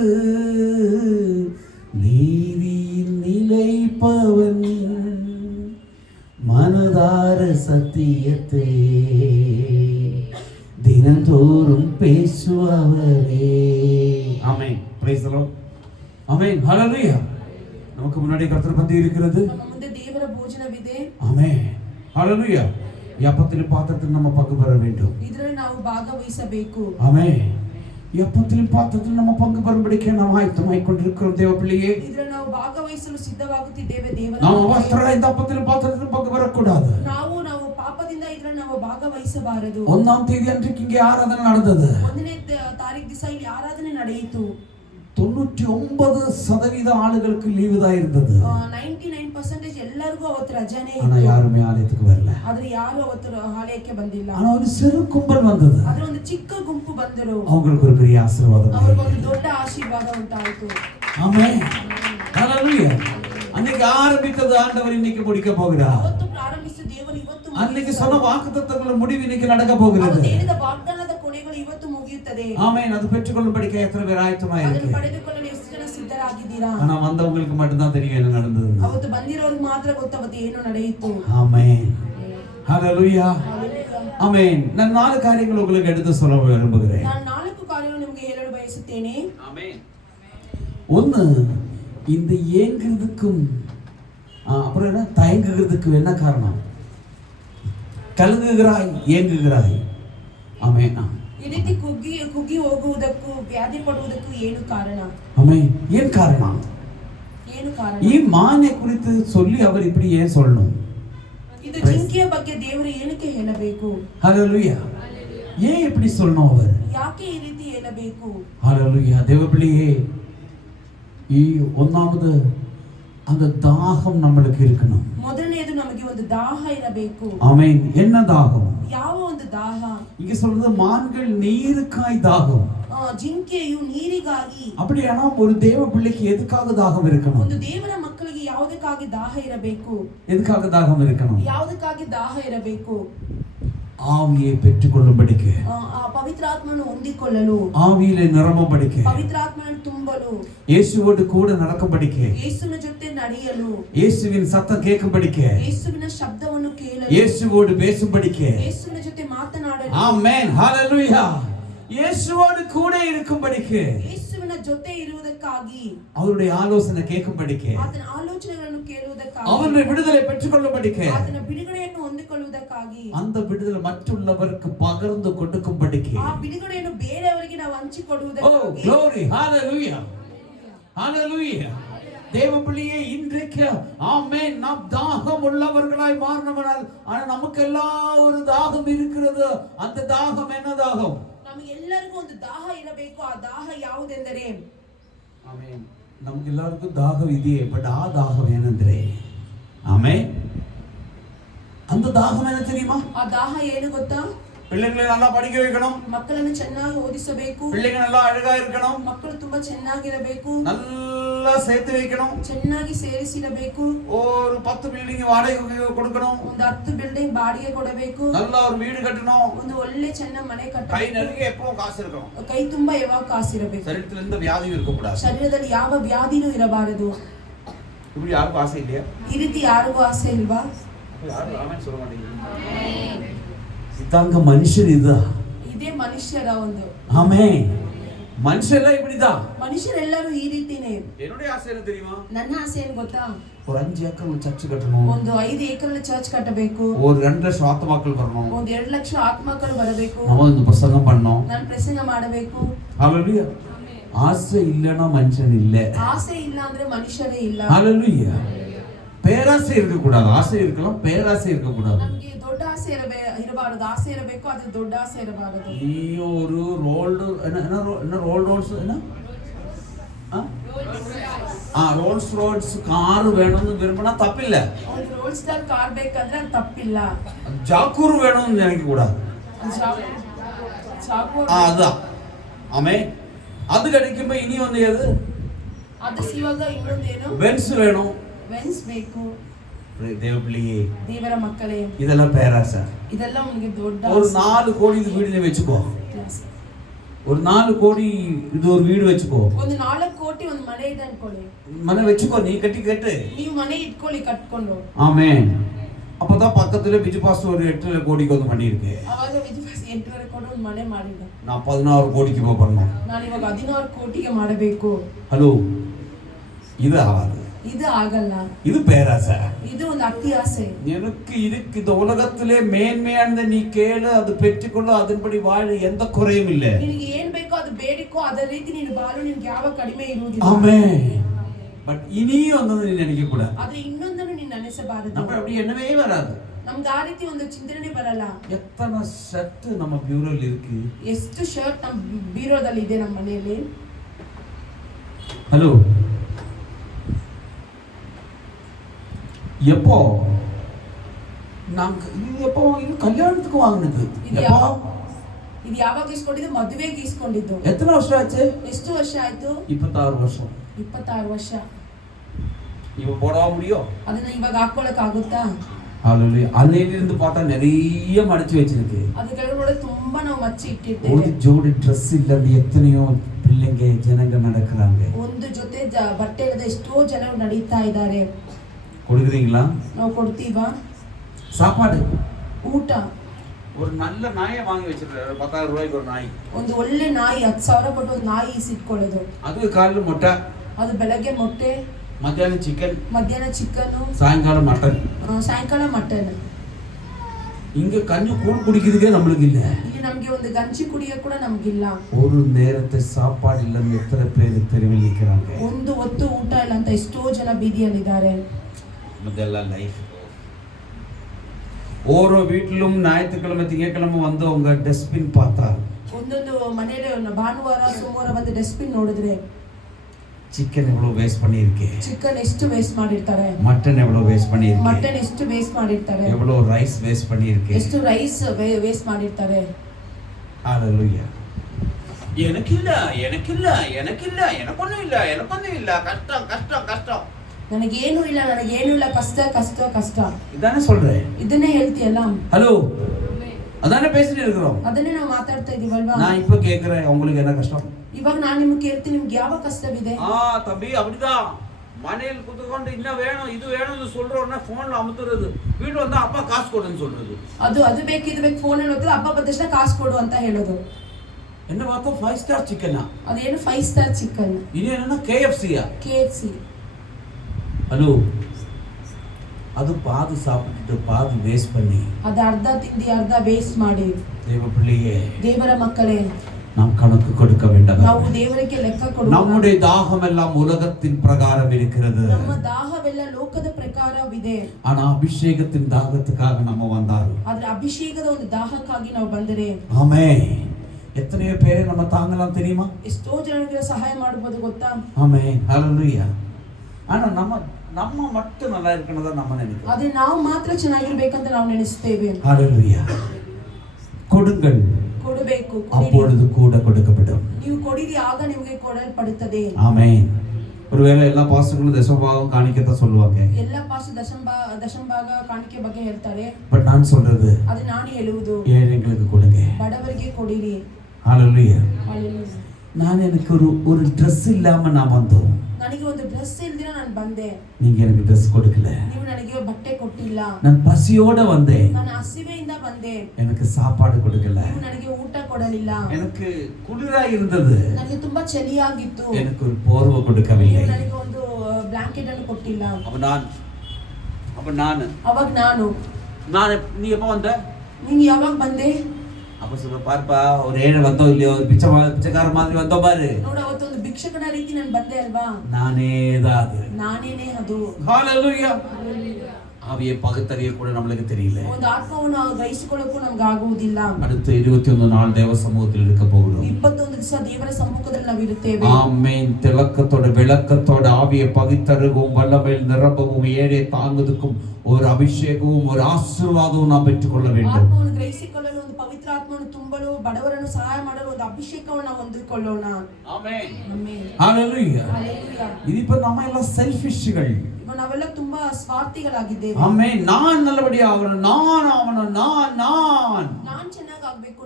நீதியில் நிலைப்பவன், மனதார சத்தியத்தை தினந்தோறும் பேசுவவரே. ஆமென். Price the Lord. ஆமென். ஹalleluya. நமக்கு முன்னாடி கர்த்தர் பந்தி இருக்கிறது. ನಮ್ಮ ಮುಂದೆ ದೇವರ ಭೋಜನವಿದೆ. ஆமென். ஹalleluya. ಈ ಅಪ್ಪತ್ತಿನ ಪಾತ್ರದಲ್ಲಿ ನಮ್ಮ ಪಂಗು ಬರ வேண்டும். ಇದರಲ್ಲಿ ನಾವು ಭಾಗವಹಿಸಬೇಕು. ஆமென். எப்பத்திலும் பாத்திரத்தில் நம்ம பங்கு பெறும்படிக்கு நாம் ஆயத்தமாய் கொண்டிருக்கிறோம் தேவ பிள்ளையே. ಇದರಲ್ಲಿ ನಾವು ಭಾಗವಹಿಸಲು ಸಿದ್ಧವಾಗುತ್ತಿದ್ದೇವೆ ದೇವರ. ನಾವು ಅವಸರ இந்த அப்பத்திலும் பாத்திரத்தில் பங்கு பெறக்கூடாது. ನಾವು ಪಾಪದಿಂದ ಇದರಲ್ಲಿ ನಾವು ಭಾಗವಹಿಸಬಾರದು. 1ஆம் தேதி அன்றைக்கு இங்கே ஆராதனை நடந்தது. 1ನೇ ತಾರೀಖು ದಿವಸ ಇಲ್ಲಿ ಆರಾಧನೆ ನಡೆಯಿತು. 99% ஆளுகளுக்கு லீவு தான் இருந்தது. 99% ಎಲ್ಲರಿಗೂ ಅವತ್ತು ರಜಾನೇ ஆனா ಇತ್ತು. யாருமே ஆலயத்துக்கு வரல. ಆದ್ರೆ ಯಾರು ಅವತ್ತು ಆಲಯಕ್ಕೆ ಬಂದಿಲ್ಲ. ஆனா ஒரு சிறு கும்பல் வந்தது. ಆದ್ರೆ ಒಂದು ಚಿಕ್ಕ ಗುಂಪು ಬಂದರು. அவங்களுக்கு ஒரு பெரிய ஆசீர்வாதம். ಅವರಿಗೆ ಒಂದು ದೊಡ್ಡ ಆಶೀರ್ವಾದ ಉಂಟಾಯಿತು. ஆமென். ஹalleluya. அன்னைக்கு ஆரம்பித்தது ஆண்டவர் இன்னைக்கு முடிக்க போகிறார். ಅವತ್ತು ಪ್ರಾರಂಭಿಸಿದ ದೇವರು ಇವತ್ತು அன்னைக்கு சொன்ன வாக்குத்தத்தங்கள் முடிவு இன்னைக்கு நடக்க போகிறது. ಅವತ್ತು ಹೇಳಿದ ವಾಗ್ದಾನದ ಕೊನೆಗಳು ಇವತ್ತು ಮುಗಿಯುತ್ತದೆ. ஆமென். அது பெற்றுக்கொள்ளும்படிக்கு எத்தனை பேர் ஆயத்தமாய் ಅದನ್ನು இருக்கு? ಪಡೆದುಕೊಳ್ಳಲು ಎಷ್ಟು ಜನ ಸಿದ್ಧರಾಗಿದ್ದೀರಾ? ஆனா வந்தவங்களுக்கு மட்டும் தான் தெரியும் என்ன நடந்தது. ಅವತ್ತು ಬಂದಿರೋರಿಗೆ ಮಾತ್ರ ಗೊತ್ತಾಗುತ್ತೆ ಏನು ನಡೆಯಿತು. ஆமென். ஹalleluya. ಹಲ್ಲೆಲೂಯಾ. ஆமென். நான் 4 காரியங்கள் உங்களுக்கு எடுத்து சொல்ல விரும்புகிறேன். ನಾನು 4 ಕಾರ್ಯಗಳನ್ನು ನಿಮಗೆ ಹೇಳಲು ಬಯಸುತ್ತೇನೆ. ஆமென். ஒன்னு, இந்த ஏங்குறதுக்கும் அப்புறம் என்ன தயங்குகிறதுக்கு என்ன காரணம்? கலங்குகிறாய், ஏங்குகிறாய். ஆமென். ಈ ರೀತಿ ಕುಗ್ಗಿ ಹೋಗುವುದಕ್ಕೂ ವ್ಯಾಧಿ ಪಡುವುದಕ್ಕೂ ಏನು ಕಾರಣ? ஆமென். ஏன் காரணம்? ಏನು ಕಾರಣ? ಈ ಮಾನೆ ಕುರಿತು சொல்லி அவர் இப்படி ஏன் சொல்லணும்? ಇದು ಜಿಂಕೆಯ ಬಗ್ಗೆ ದೇವರು ಏನಕ್ಕೆ ಹೇಳಬೇಕು? ஹalleluya. ஏன் இப்படி சொல்லணும் அவர்? ಯಾಕೆ ಈ ರೀತಿ ಹೇಳಬೇಕು? ஹalleluya. தேவபிள்ளையே, ಈ ஒன்னாவது அந்த தாகம் நம்மளுக்கு இருக்கணும். ಮೊದಲನೇದು ನಮಗೆ ಒಂದು ದಾಹ ಇರಬೇಕು. ஆமென். என்ன தாகம்? ಯಾವ ಒಂದು ದಾಹ? இங்க சொல்றது மான்கள் நீருக்காய் தாகம். ಜಿಂಕೆಯು ನೀರಿಗಾಗಿ. அப்படியானா ஒரு தேவ பிள்ளைக்கு எதுக்காக தாகம் இருக்கணும்? ಒಂದು ದೇವರ ಮಕ್ಕಳಿಗೆ ಯಾವುದಕ್ಕಾಗಿ ದಾಹ ಇರಬೇಕು? எதுக்காக தாகம் இருக்கணும்? ಯಾವುದಕ್ಕಾಗಿ ದಾಹ ಇರಬೇಕು? ஆவியை பெற்றுக்கொள்ளும்படிக்கு, ಆ ಪವಿತ್ರಾತ್ಮನು ಹೊಂದಿಕೊಳ್ಳಲು, ஆவியிலே நிரம்பும்படிக்கு, ಪವಿತ್ರಾತ್ಮನ ತುಂಬಲು, இயேசுவோடு கூட நடக்கும்படிக்கு, ಯೇಸುವಿನ ಜೊತೆ ನಡೆಯಲು, இயேசுவின் சத்தம் கேட்கும்படிக்கு, ಯೇಸುವಿನ ಶಬ್ದವನ್ನು ಕೇಳಲು, இயேசுவோடு பேசும்படிக்கு. ಯೇಸುವಿನ ಜೊತೆ ಮಾತನಾಡಲು, ஆமென், ஹalleluya. இயேசுவோடு கூட இருக்கும்படிக்கு, ಯೇಸುವಿನ ಜೊತೆ ಇರುವುದಕ್ಕಾಗಿ, அவருடைய ஆலோசனை கேட்கும்படிக்கு, ಆತನ ಆಲೋಚನೆಗಳನ್ನು ಕೇಳುವುದಕ್ಕಾಗಿ, அவருடைய விடுதலை பெற்றுக்கொள்ளும்படிக்கு, ಆತನ ಬಿಡುಗಡೆಯನ್ನು ಹೊಂದಿಕೊಳ್ಳುವುದಕ್ಕಾಗಿ, அந்த விடுதலை மற்றவருக்கு பகிர்ந்து கொடுக்கும்படிக்கு. ಆ ಬಿಡುಗಡೆಯನ್ನು ಬೇರೆಯವರಿಗೆ ನಾವು ஓ ಹಂಚಿಕೊಡುವುದಕ್ಕಾಗಿ. glory, hallelujah, hallelujah. தேவ பிள்ளையே, இன்றைக்கு ஆமென், நாம் தாகம் உள்ளவர்களாய் மாறினவனால், ஆனா நமக்கெல்லாம் ஒரு தாகம் இருக்கிறது. அந்த தாகம் என்ன தாகம்? ನಮಗೆಲ್ಲರಿಗೂ ಒಂದು ದಾಹ ಇರಬೇಕು. ಆ ದಾಹ ಯಾವುದೆಂದರೆ, ಆಮೆನ್, ನಮಗೆಲ್ಲರಿಗೂ ದಾಹம் ಇದೆಯೇ, ಬಟ್ ಆ ದಾಹம் ಏನಂದ್ರೆ, ಆಮೆನ್, அந்த தாகம் என்ன தெரியுமா? ಆ ದಾಹ ಏನು ಗೊತ್ತಾ? பிள்ளைகளை நல்லா படிக்க வைக்கணும், ಮಕ್ಕಳನ್ನು ಚೆನ್ನಾಗಿ ಓದಿಸಬೇಕು, பிள்ளைங்க நல்லா அழகா இருக்கணும், ಮಕ್ಕಳು ತುಂಬಾ ಚೆನ್ನಾಗಿರಬೇಕು, நல்லா சேர்த்து வைக்கணும், ಚೆನ್ನಾಗಿ ಸೇರಿಸಿಡಬೇಕು, ஒரு 10 பில்டிங் வாடகைக்கு கொடுக்கணும், ಒಂದು 10 ಬಿಲ್ಡಿಂಗ್ ಬಾಡಿಗೆ ಕೊಡಬೇಕು, நல்ல ஒரு வீடு கட்டணும், ಒಂದು ಒಳ್ಳೆ ಚೆನ್ನ ಮನೆ கை ಕಟ್ಟಬೇಕು, நிறைய எப்பவும் காசு இருக்கணும், ಕೈ ತುಂಬಾ ಯಾವಾಗ ಕಾಸಿರಬೇಕು, சரீரத்துல எந்த வியாதியும் இருக்க கூடாது. ಶರೀರದಲ್ಲಿ ಯಾವ ವ್ಯಾಧಿನೂ ಇರಬಾರದು. இப்படி யாருக்கும் ஆசை இல்லையா? ಈ ರೀತಿ ಯಾರಿಗೂ ಆಸೆ ಇಲ್ವಾ? யாரும் ஆமென் சொல்ல மாட்டேங்கிறீங்க. இதாங்க மனுஷன், இதுதான். ಇದೇ ಮನುಷ್ಯರ ಒಂದು. ஆமென், மனுஷெல்லாம் இப்படிதான். ಮನುಷ್ಯರೆಲ್ಲರೂ ಈ ರೀತಿನೇ. என்னுடைய ஆசை என்ன தெரியுமா? ನನ್ನ ಆಸೆ ಏನು ಗೊತ್ತಾ? ஒரு 5 ஏக்கர் சர்ச் கட்டணும், ಒಂದು 5 ಏಕರಲ್ಲಿ ಚರ್ಚ್ ಕಟ್ಟಬೇಕು, ஒரு 2 லட்சம் ஆத்மாக்கள் வரணும், ಒಂದು 2 ಲಕ್ಷ ಆತ್ಮಗಳು ಬರಬೇಕು, நம்ம இந்த பிரசங்கம் பண்ணோம். ನಾನು ಪ್ರಸಂಗ ಮಾಡಬೇಕು. ஹalleluya. ஆசை இல்லனா மனுஷன் இல்ல. ಆಸೆ ಇಲ್ಲ ಅಂದ್ರೆ ಮನುಷ್ಯರೇ ಇಲ್ಲ. ஹalleluya. பேராசை இருக்க கூடாது. ஆசை இருக்கலாம், பேராசை இருக்க கூடாது. ನಮಗೆ ದೊಡ್ಡ ಆಸೆ ಇರಬಾರದು. ಆಸೆ ಇರಬೇಕು, ಆದ್ರೆ ದೊಡ್ಡ ಆಸೆ ಇರಬಾರದು. நீ ஒரு ரோல்டு என்ன ரோல்ஸ் என்ன ரோல்ஸ் ரோய்ஸ் கார் வேணும்னு விரும்பினா தப்பில்ல. ಒಂದು ರೋಲ್ ಸ್ಟಾರ್ ಕಾರ್ ಬೇಕಂದ್ರೆ ಅದು ತಪ್ಪಿಲ್ಲ. ஜாக்கூர் வேணும்னு நினைக்க கூடாது. அதான் ஆமே. அது கிடைக்கும்போ இனி வந்து எது? ಅದು ಸಿವಾಗ ಇನ್ನೊಂದೇನು? பென்ஸ் வேணும். ಬೆನ್ಸ್ ಬೇಕು. தேவ பிள்ளையே, ದೇವರ ಮಕ್ಕಳೇ, இதெல்லாம் பேராசை. ಇದೆಲ್ಲ ನಿಮಗೆ ದೊಡ್ಡ ஒரு 4 கோடி இது வீடுல வெச்சுக்கோ. ஒரு 4 கோடி இது ஒரு வீடு வெச்சுக்கோ. ಒಂದು 4 ಕೋಟಿ ಒಂದು ಮನೆ ಇದೆ ಅನ್ಕೊಳ್ಳಿ. ಮನೆ வெச்சுக்கோ, நீ கட்டு. ನೀವು ಮನೆ ಇಟ್ಕೊಳ್ಳಿ ಕಟ್ಕೊಂಡು. ஆமென். அப்பதான் பக்கத்துல பிஜு பாஸ்டர் ஒரு 8 கோடிக்கு வந்து பண்ணிருக்கு. ಅವಾಗ ವಿಜಯವಾಸಿ 8 ಕೋಟಿ ಒಂದು ಮನೆ ಮಾಡಿದ. நான் 16 கோடிக்கு பண்ணணும். ನಾನು ಇವಾಗ 16 ಕೋಟಿಗೆ ಮಾಡಬೇಕು. ஹலோ, இது ஆகாது. இது ಆಗಲ್ಲ. இது பேராசை. இது ಒಂದು ಅತಿ ಆಸೆ. எனக்கு இதுக்கு இந்த உலகத்திலே மேன்மையானதை நீ கேளு, அது பெற்றுக்கொள்ள, அதன்படி வாழ, எந்த குறையும் இல்ல. ನಿನಗೆ ಏನು ಬೇಕೋ ಅದು ಬೇಡಿಕೋ, ಅದೇ ರೀತಿ ನೀನು ಬಾಳು, ನಿನಗೆ ಯಾವ ಕಡಿಮೆ ಇರುವುದಿಲ್ಲ. ஆமென். பட் இனியும் வந்து நீ நினைக்க கூடாது. ಆದ್ರೆ ಇನ್ನೊಂದನ್ನು ನೀನು ನೆನೆಸಬಾರದು. நம்ம அப்படி என்னவே வராது. ನಮ್ಗೆ ಆ ರೀತಿ ಒಂದು ಚಿಂತನೆ ಬರಲ್ಲ. எத்தனை ஷர்ட் நம்ம பியூரோல இருக்கு. ಎಷ್ಟು ಶರ್ಟ್ ನಮ್ಮ ಬೀರೋದಲ್ಲಿ ಇದೆ ನಮ್ಮ ಮನೆಯಲ್ಲಿ. ஹலோ, எப்போ நாங்க இது கல்யாணத்துக்கு வாங்கினது? ಇದು ಯಾವಾಗ ಇಸ್ಕೊಂಡಿದ್ದು? ಮದುವೆಗೆ ಇಸ್ಕೊಂಡಿದ್ದು. எத்தனை வருஷம் ஆச்சு? ಎಷ್ಟು ವರ್ಷ ಆಯ್ತು? 26 வருஷம். 26 ವರ್ಷ. இவ போடவா முடியும்? ಅದನ್ನ ಇವಾಗ ಹಾಕೊಳ್ಳಕ್ ಆಗುತ್ತಾ? ஹalleluya. அன்னையில இருந்து பார்த்தா நிறைய மடிச்சு வச்சிருக்கு. ಅದು ಕೆಳಗಡೆ ತುಂಬಾ ನಾವು ಮಚ್ಚಿ ಇಟ್ಟಿದ್ದೇವೆ. ஒரு ஜோடி Dress இல்ல எத்தனையோ பிள்ளைங்க ஜனங்க நடக்கறாங்க. ಒಂದು ಜೊತೆ ಬಟ್ಟೆ ಇಲ್ಲದೆ ಎಷ್ಟೋ ಜನ ನಡೀತಾ ಇದ್ದಾರೆ. கொடுக்குறீங்களா? ನಾವು ಕೊಡ್ತೀವಾ? சாப்பாடு, ಊಟ. ஒரு நல்ல நாயை வாங்கி வச்சிருக்காரு. 10000 ரூபாய்க்கு ஒரு நாய். ಒಂದು ಒಳ್ಳೆ ನಾಯಿ, 10,000 ಕೊಟ್ಟು ಒಂದು ನಾಯಿ ಇಸಿಟ್ಕೊಳ್ಳೋದು. அது காலையில முட்டை, ಅದು ಬೆಳಗ್ಗೆ ಮೊಟ್ಟೆ, மத்தியானம் சிக்கன், ಮಧ್ಯಾಹ್ನ ಚಿಕನ್, சாயங்காலம் மட்டன், ಸಾಯಂಕಾಲ ಮಟನ್. இங்க கஞ்சி கூழ் குடிக்கிறதுக்கே நம்மளுக்கு இல்ல. ಇಲ್ಲಿ ನಮಗೆ ಒಂದು ಗಂಜಿ ಕುಡಿಯ ಕೂಡ ನಮಗಿಲ್ಲ. ஒரு நேரத்தை சாப்பாடு இல்லன்னு எத்தனை பேர் தெருவில் நிற்கிறாங்க. ಒಂದು ಹೊತ್ತು ಊಟ ಇಲ್ಲ ಅಂತ ಎಷ್ಟೋ ಜನ ಬೀದಿಯಲ್ಲಿದ್ದಾರೆ. இதெல்லாம் லைஃப். ஓரோ வீட்டிலும் ஞாயிற்றுக்கிழமை திங்கட்கிழமை வந்து உங்க டஸ்ட்பின் பார்த்தா, ಒಂದೊಂದು ಮನೆಯಲ್ಲಿ ಭಾನುವಾರ ಸೋಮವಾರ ಬಂದು ಡಸ್ಟ್ಬಿನ್ ನೋಡಿದ್ರೆ சிக்கன் எவ்வளவு வேஸ்ட் பண்ணிருக்கு, ಚಿಕನ್ ಎಷ್ಟು ವೇಸ್ಟ್ ಮಾಡಿರ್ತಾರೆ, மட்டன் எவ்வளவு வேஸ்ட் பண்ணிருக்கு, ಮಟನ್ ಎಷ್ಟು ವೇಸ್ಟ್ ಮಾಡಿರ್ತಾರೆ, எவ்வளவு ரைஸ் வேஸ்ட் பண்ணிருக்கு, ಎಷ್ಟು ರೈಸ್ ವೇಸ್ಟ್ ಮಾಡಿರ್ತಾರೆ. ஹalleluya. எனக்கில்ல எனக்கில்ல எனக்கில்ல எனக்கொன்னும் இல்ல எனக்கொன்னும் இல்ல, கஷ்டம் கஷ்டம் கஷ்டம், ನನಗೇನು ಇಲ್ಲ, ಕಷ್ಟ ಕಷ್ಟ ಕಷ್ಟ. இதானே சொல்றேன். ಇದನ್ನೇ ಹೇಳ್ತೀಯಲ್ಲ. ஹலோ, அதானே பேசிட்டு இருக்கிறோம். ಅದನ್ನೇ ನಾವು ಮಾತಾಡ್ತಾ ಇದೀವಲ್ವಾ? நான் இப்ப கேக்குறேன், உங்களுக்கு என்ன கஷ்டம்? ಇವಾಗ ನಾನು ನಿಮ್ಗೆ ಕೇಳ್ತೀನಿ, ನಿಮ್ಗೆ ಯಾವ ಕಷ್ಟವಿದೆ? தம்பி அப்படிதான் மனையில் குத்துக்கொண்டு இன்னும் வேணும் இது வேணும்னு சொல்றோம்னா போன்ல அமுத்துறது, வீட்டு வந்தா அப்பா காசு கொடுன்னு சொல்றது. ಅದು ಬೇಕು ಇದು ಬೇಕು ಫೋನ್ ಅಲ್ಲಿ ಹೋದ್ರೆ ಅಪ್ಪ ಬಂದ ತಕ್ಷಣ ಕಾಸು ಕೊಡು ಅಂತ ಹೇಳೋದು. என்ன பார்த்தா 5 ஸ்டார் சிக்கனா, ಅದೇನು 5 ಸ್ಟಾರ್ ಚಿಕನ್, இது என்னன்னா KFCயா? KFC. ஹலோ, அது பாதி சாப்பிட்டுட்டு பாதி வேஸ்ட் பண்ணி ಅದು ಅರ್ಧ ತಿಂದಿ ಅರ್ಧ ವೇಸ್ಟ್ ಮಾಡಿ, தேவ பிள்ளையே ದೇವರ ಮಕ್ಕಳೇ, நாம் கணக்கு கொடுக்க வேண்டும். ನಾವು ದೇವರಿಗೆ ಲೆಕ್ಕ ಕೊಡುವ. நம்முடைய தாகம் எல்லாம் உலகத்தின் பிரகாரம் இருக்கிறது. ನಮ್ಮ ದಾಹವೆಲ್ಲ ಲೋಕದ ಪ್ರಕಾರವಿದೆ. ஆனா அபிஷேகத்தின் தாகத்துக்காக நம்ம வந்தாரு. ಆದ್ರೆ ಅಭಿಷೇಕದ ಒಂದು ದಾಹಕ್ಕಾಗಿ ನಾವು ಬಂದರೆ, ஆமென். எத்தனையோ பேரை நம்ம தாங்கலாம் தெரியுமா? ಎಷ್ಟೋ ಜನರಿಗೆ ಸಹಾಯ ಮಾಡಬಹುದು ಗೊತ್ತಾ? ஆமென், ஹalleluya. ஆனா நம்ம மட்டும் நல்லா இருக்கணும் தான் நம்ம நினைக்கிறோம். ಆದ್ರೆ ನಾವು ಮಾತ್ರ ಚೆನ್ನಾಗಿರ್ಬೇಕಂತ ನಾವು ನೆನೆಸುತ್ತೇವೆ. ஹalleluya. கொடுங்கள், ಕೊಡಬೇಕು, அப்பொழுது கூட கொடுக்கப்படும். ನೀವು ಕೊಡಿರಿ, ಆಗ ನಿಮಗೆ ಕೊಡಲ್ಪಡುತ್ತದೆ. ஆமென். ஒருவேளை எல்லா பாஸ்டர்களும் தசமபாகம் காணிக்கத்தான் சொல்லுவாங்க. ಎಲ್ಲ ಪಾಸ್ಟರ್ ದಶಂಭಾಗ ಕಾಣಿಕೆ ಬಗ್ಗೆ ಹೇಳ್ತಾರೆ. பட் நான் சொல்றது, ಅದು ನಾನು ಹೇಳುವುದು, ஏழைகளுக்கு கொடுங்க. ಬಡವರಿಗೆ ಕೊಡಿರಿ. ஹalleluya. Hallelujah. நான் எனக்கு ஒரு Dress இல்லாம நான் வந்தோம். ನನಗೆ ಒಂದು ಡ್ರೆಸ್ ಇಲ್ದಿರ ನಾನು ಬಂದೆ, நீங்க எனக்கு Dress கொடுக்கல. ನೀವು ನನಗೆ ಬಟ್ಟೆ ಕೊಟ್ಟಿಲ್ಲ. நான் பசியோட வந்தேன், ನಾನು ಹಸಿವೆಯಿಂದ ಬಂದೆ, எனக்கு சாப்பாடு கொடுக்கல. ನೀವು ನನಗೆ ಊಟ ಕೊಡಲಿಲ್ಲ. எனக்கு குளிரா இருந்தது, ನನಗೆ ತುಂಬಾ ಚಳಿಯಾಗಿತ್ತು, எனக்கு ஒரு போர்வை கொடுக்கவில்லை. ನೀವು ನನಗೆ ಒಂದು ಬ್ಲಾಂಕೆಟ್ ಅನ್ನು ಕೊಟ್ಟಿಲ್ಲ. ಅವಾಗ ನಾನು நீ எப்ப வந்த? ನೀನು ಯಾವಾಗ ಬಂದೆ? அப்ப சொல்ல பாருப்பா, ஒரு ஏழை வந்தோம் இல்லையோ, பிச்சைக்கார மாதிரி வந்தோம் பாரு. ನೋಡು, ಅವತ್ತೊಂದು ಭಿಕ್ಷಕನ ರೀತಿ ನಾನು ಬಂದೆ ಅಲ್ವಾ? நானேதான் அது. ನಾನೇನೇ ಅದು. ஹalleluya. ஆவியை பகுத்தறிய கூட நம்மளுக்கு தெரியல. ಒಂದು ಆತ್ಮವನ್ನು ಗ್ರಹಿಸಿಕೊಳ್ಳಕ್ಕೂ ನಮ್ಗೆ ಆಗುವುದಿಲ್ಲ. அடுத்த 21 நாள் தேவ சமூகத்தில் இருக்க போகிறோம். 21 ದಿವಸ ದೇವರ ಸಮ್ಮುಖದಲ್ಲಿ ನಾವು ಇರುತ್ತೇವೆ. ஆமென். திலக்கத்தோட விளக்கத்தோட ஆவியை பகுத்தறிவும் வல்லமையில் நிரம்பவும் ஏழை தாங்குவதற்கும் ஒரு அபிஷேகமும் ஒரு ஆசீர்வாதமும் நாம் பெற்றுக்கொள்ள வேண்டும். ಆತ್ಮವನ್ನು ಗ್ರಹಿಸಿಕೊಳ್ಳಲು ಒಂದು ಪವಿತ್ರ ಆತ್ಮವನ್ನು ತುಂಬಲು, ಬಡವರನ್ನು ಸಹಾಯ ಮಾಡಲು ಒಂದು ಅಭಿಷೇಕವನ್ನು ನಾವು ಹೊಂದಿಕೊಳ್ಳೋಣ. ஆமென். ಆಮೆನ್. ஹalleluya. ಹಲ್ಲೆಲೂಯಾ. இது இப்ப நம்ம எல்லாம் செல்ஃபிஷ்கள். ಈಗ ನಾವೆಲ್ಲ ತುಂಬಾ ಸ್ವಾರ್ಥಿಗಳಾಗಿದ್ದೇವೆ. ஆமென். நான் நல்லபடியா ஆகணும், நான் ஆகணும், ನಾನು ಚೆನ್ನಾಗಿ ಆಗ್ಬೇಕು,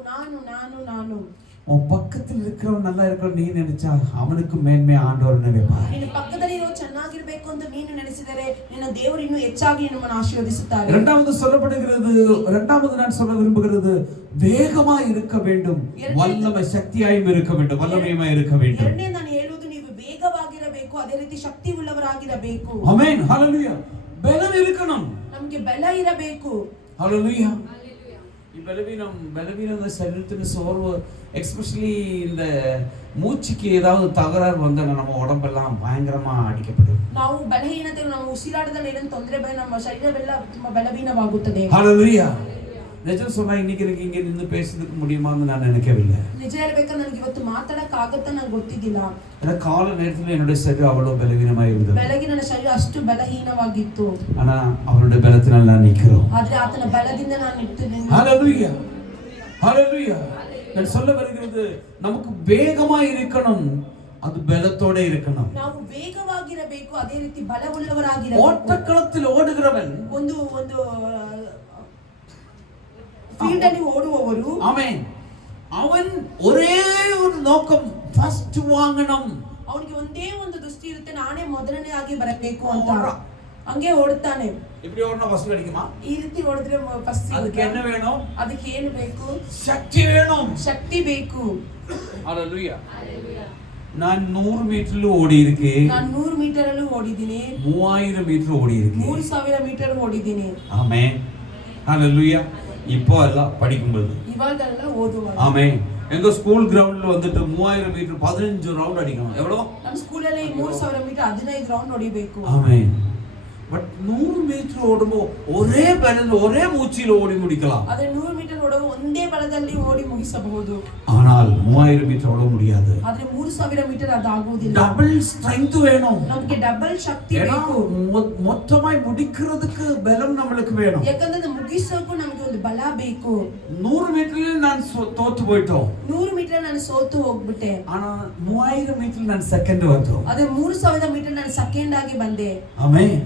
ನಾನು. உன் பக்கத்தில் இருக்கிறவன் நல்லா இருக்கணும் நீ நினைச்சா அவனுக்கு மேன்மை ஆண்டவர் நினைப்பார். ನಿನ್ನ ಪಕ್ಕದಲ್ಲಿರೋ ಚೆನ್ನಾಗಿರಬೇಕು ಅಂತ ನೀನು ನೆನೆಸಿದರೆ ನಿನ್ನ ದೇವರು ಇನ್ನೂ ಹೆಚ್ಚಾಗಿ ನಿಮ್ಮನ್ನು ಆಶೀರ್ವದಿಸುತ್ತಾರೆ. இரண்டாவது நான் சொல்ல விரும்புகிறது, வேகமா இருக்க வேண்டும், வல்லமை சக்தியாயும் இருக்க வேண்டும், வல்லமையுமா இருக்க வேண்டும். ಎರಡನೇ ನಾನು ಹೇಳುವುದು, ನೀವು ವೇಗವಾಗಿರಬೇಕು, ಅದೇ ರೀತಿ ಶಕ್ತಿ ಉಳ್ಳವರಾಗಿರಬೇಕು. ಆಮೆನ್. ஹalleluya. பலம் இருக்கணும், ನಮಗೆ ಬಲ ಇರಬೇಕು. ஹalleluya. பலவீனம் சரீரத்தின் சோர்வு, எஸ்பெஷலி இந்த மூச்சுக்கு ஏதாவது தகராறு வந்தா நம்ம உடம்பெல்லாம் பயங்கரமா அடிக்கப்படும். ನಾವು ಬಲಹೀನತೆ, ನಮ್ಮ ಉಸಿರಾಟದಲ್ಲಿ ಏನೋ ತೊಂದರೆ ಬಂದ್ರೆ ನಮ್ಮ ಶರೀರವೆಲ್ಲ ತುಂಬಾ ಬಲಹೀನವಾಗುತ್ತದೆ. ஹalleluya. நிஜம் சொன்னா இன்னைக்கு எனக்கு இங்க நின்று பேசுறதுக்கு முடியுமான்னு நான் நினைக்கவில்லை. ನಿಜ ಹೇಳ್ಬೇಕಂದ್ರೆ ನನಗೆ ಇವತ್ತು ಮಾತಾಡಕ್ ಆಗುತ್ತಾ ನಂಗೆ ಗೊತ್ತಿದ್ದಿಲ್ಲ. ஏன்னா கால நேரத்துல என்னுடைய சரீரம் அவ்வளவு பலவீனமா இருந்தது. ಬೆಳಗ್ಗೆ ನನ್ನ ಶರೀರ ಅಷ್ಟು ಬಲಹೀನವಾಗಿತ್ತು. ஆனா அவருடைய பலத்தினால் நான் நிக்கிறோம். ಆದ್ರೆ ಆತನ ಬಲದಿಂದ ನಾನು ನಿಂತಿದ್ದೇನೆ. ஹalleluya. ஹalleluya. நான் சொல்ல வருகிறது, நமக்கு வேகமா இருக்கணும், அது பலத்தோட இருக்கணும். ನಾವು ವೇಗವಾಗಿರಬೇಕು, ಅದೇ ರೀತಿ ಬಲವುಳ್ಳವರಾಗಿರಬೇಕು. ஓட்டக்களத்தில் ஓடுகிறவன் ಒಂದು ಫೀಲ್ಡ್ ಅಲ್ಲಿ ಓಡುವವರು, ஆமென், அவன் ஒரே ஒரு நோக்கம், ஃபர்ஸ்ட் வாங்கணும். ಅವನಿಗೆ ಒಂದೇ ಒಂದು ದೃಷ್ಟಿ ಇರುತ್ತೆ, ನಾನೇ ಮೊದಲನೇ ಆಗಿ ಬರಬೇಕು ಅಂತ. ಹಂಗೆ ಓಡುತ್ತಾನೆ. இப்படி ஓடுனா ஃபர்ஸ்ட் கிடைக்குமா? ಈ ರೀತಿ ಓಡಿದ್ರೆ ಫಸ್ಟ್. ಅದಕ್ಕೆ என்ன வேணும்? ಅದಕ್ಕೆ ಏನು ಬೇಕು? சக்தி வேணும். ಶಕ್ತಿ ಬೇಕು. ஹalleluya. நான் 100 மீட்டர்ல ஓடி இருக்கேன். ನಾನು 100 ಮೀಟರ್ ಅಲ್ಲೂ ಓಡಿದ್ದೀನಿ. 3000 மீட்டர் ஓடி இருக்கேன். 3000 ಮೀಟರ್ ಓಡಿದ್ದೀನಿ. ஆமென். ஹalleluya. இப்போ எல்லாம் படிக்கும்போது ಇವಾಗೆಲ್ಲ ಓದುವಾಗ, ஆமென், எங்க ஸ்கூல் கிரவுண்ட்ல வந்துட்டு 3000 மீட்டர் 15 ரவுண்ட் அடிக்கணும். எவ்வளவு? ನಮ್ಮ ಸ್ಕೂಲಲ್ಲಿ 3000 ಮೀಟರ್ 15 ರೌಂಡ್ ಹೊಡಿಬೇಕು. ஆமென். பட் 100 மீட்டர் ஓடும்போது ஒரே பேலன்ஸ், ஒரே மூச்சில் ஓடி முடிக்கலாம். ಅದೇ 100 ಮೀಟರ್ ಓಡುವ ಒಂದೇ ಬಲದಲ್ಲಿ ಓಡಿ ಮುಗಿಸಬಹುದು. ஆனால் 3000 மீட்டர் ஓட முடியாது. ಆದ್ರೆ 3000 ಮೀಟರ್ ಅದಾಗುವುದಿಲ್ಲ. டபுள் ஸ்ட்ரெngth வேணும். ನಮಗೆ ಡಬಲ್ ಶಕ್ತಿ ಬೇಕು. மொத்தமாய் முடிக்கிறதுக்கு பலம் நமக்கு வேணும். ಯಾಕಂದ್ರೆ ಮುಗಿಸೋಕು ನಮಗೆ ಒಂದು ಬಲ ಬೇಕು. 100 மீட்டர்ல நான் தோத்து போயிட்டோம். 100 ಮೀಟರ್ ನಾನು ಸೋತು ಹೋಗ್ಬಿಟ್ಟೆ. ஆனா 3000 மீட்டர் நான் செகண்ட் வந்தோம். ಅದೇ 3000 ಮೀಟರ್ ನಾನು ಸೆಕೆಂಡ್ ಆಗಿ ಬಂದೆ. ஆமென்.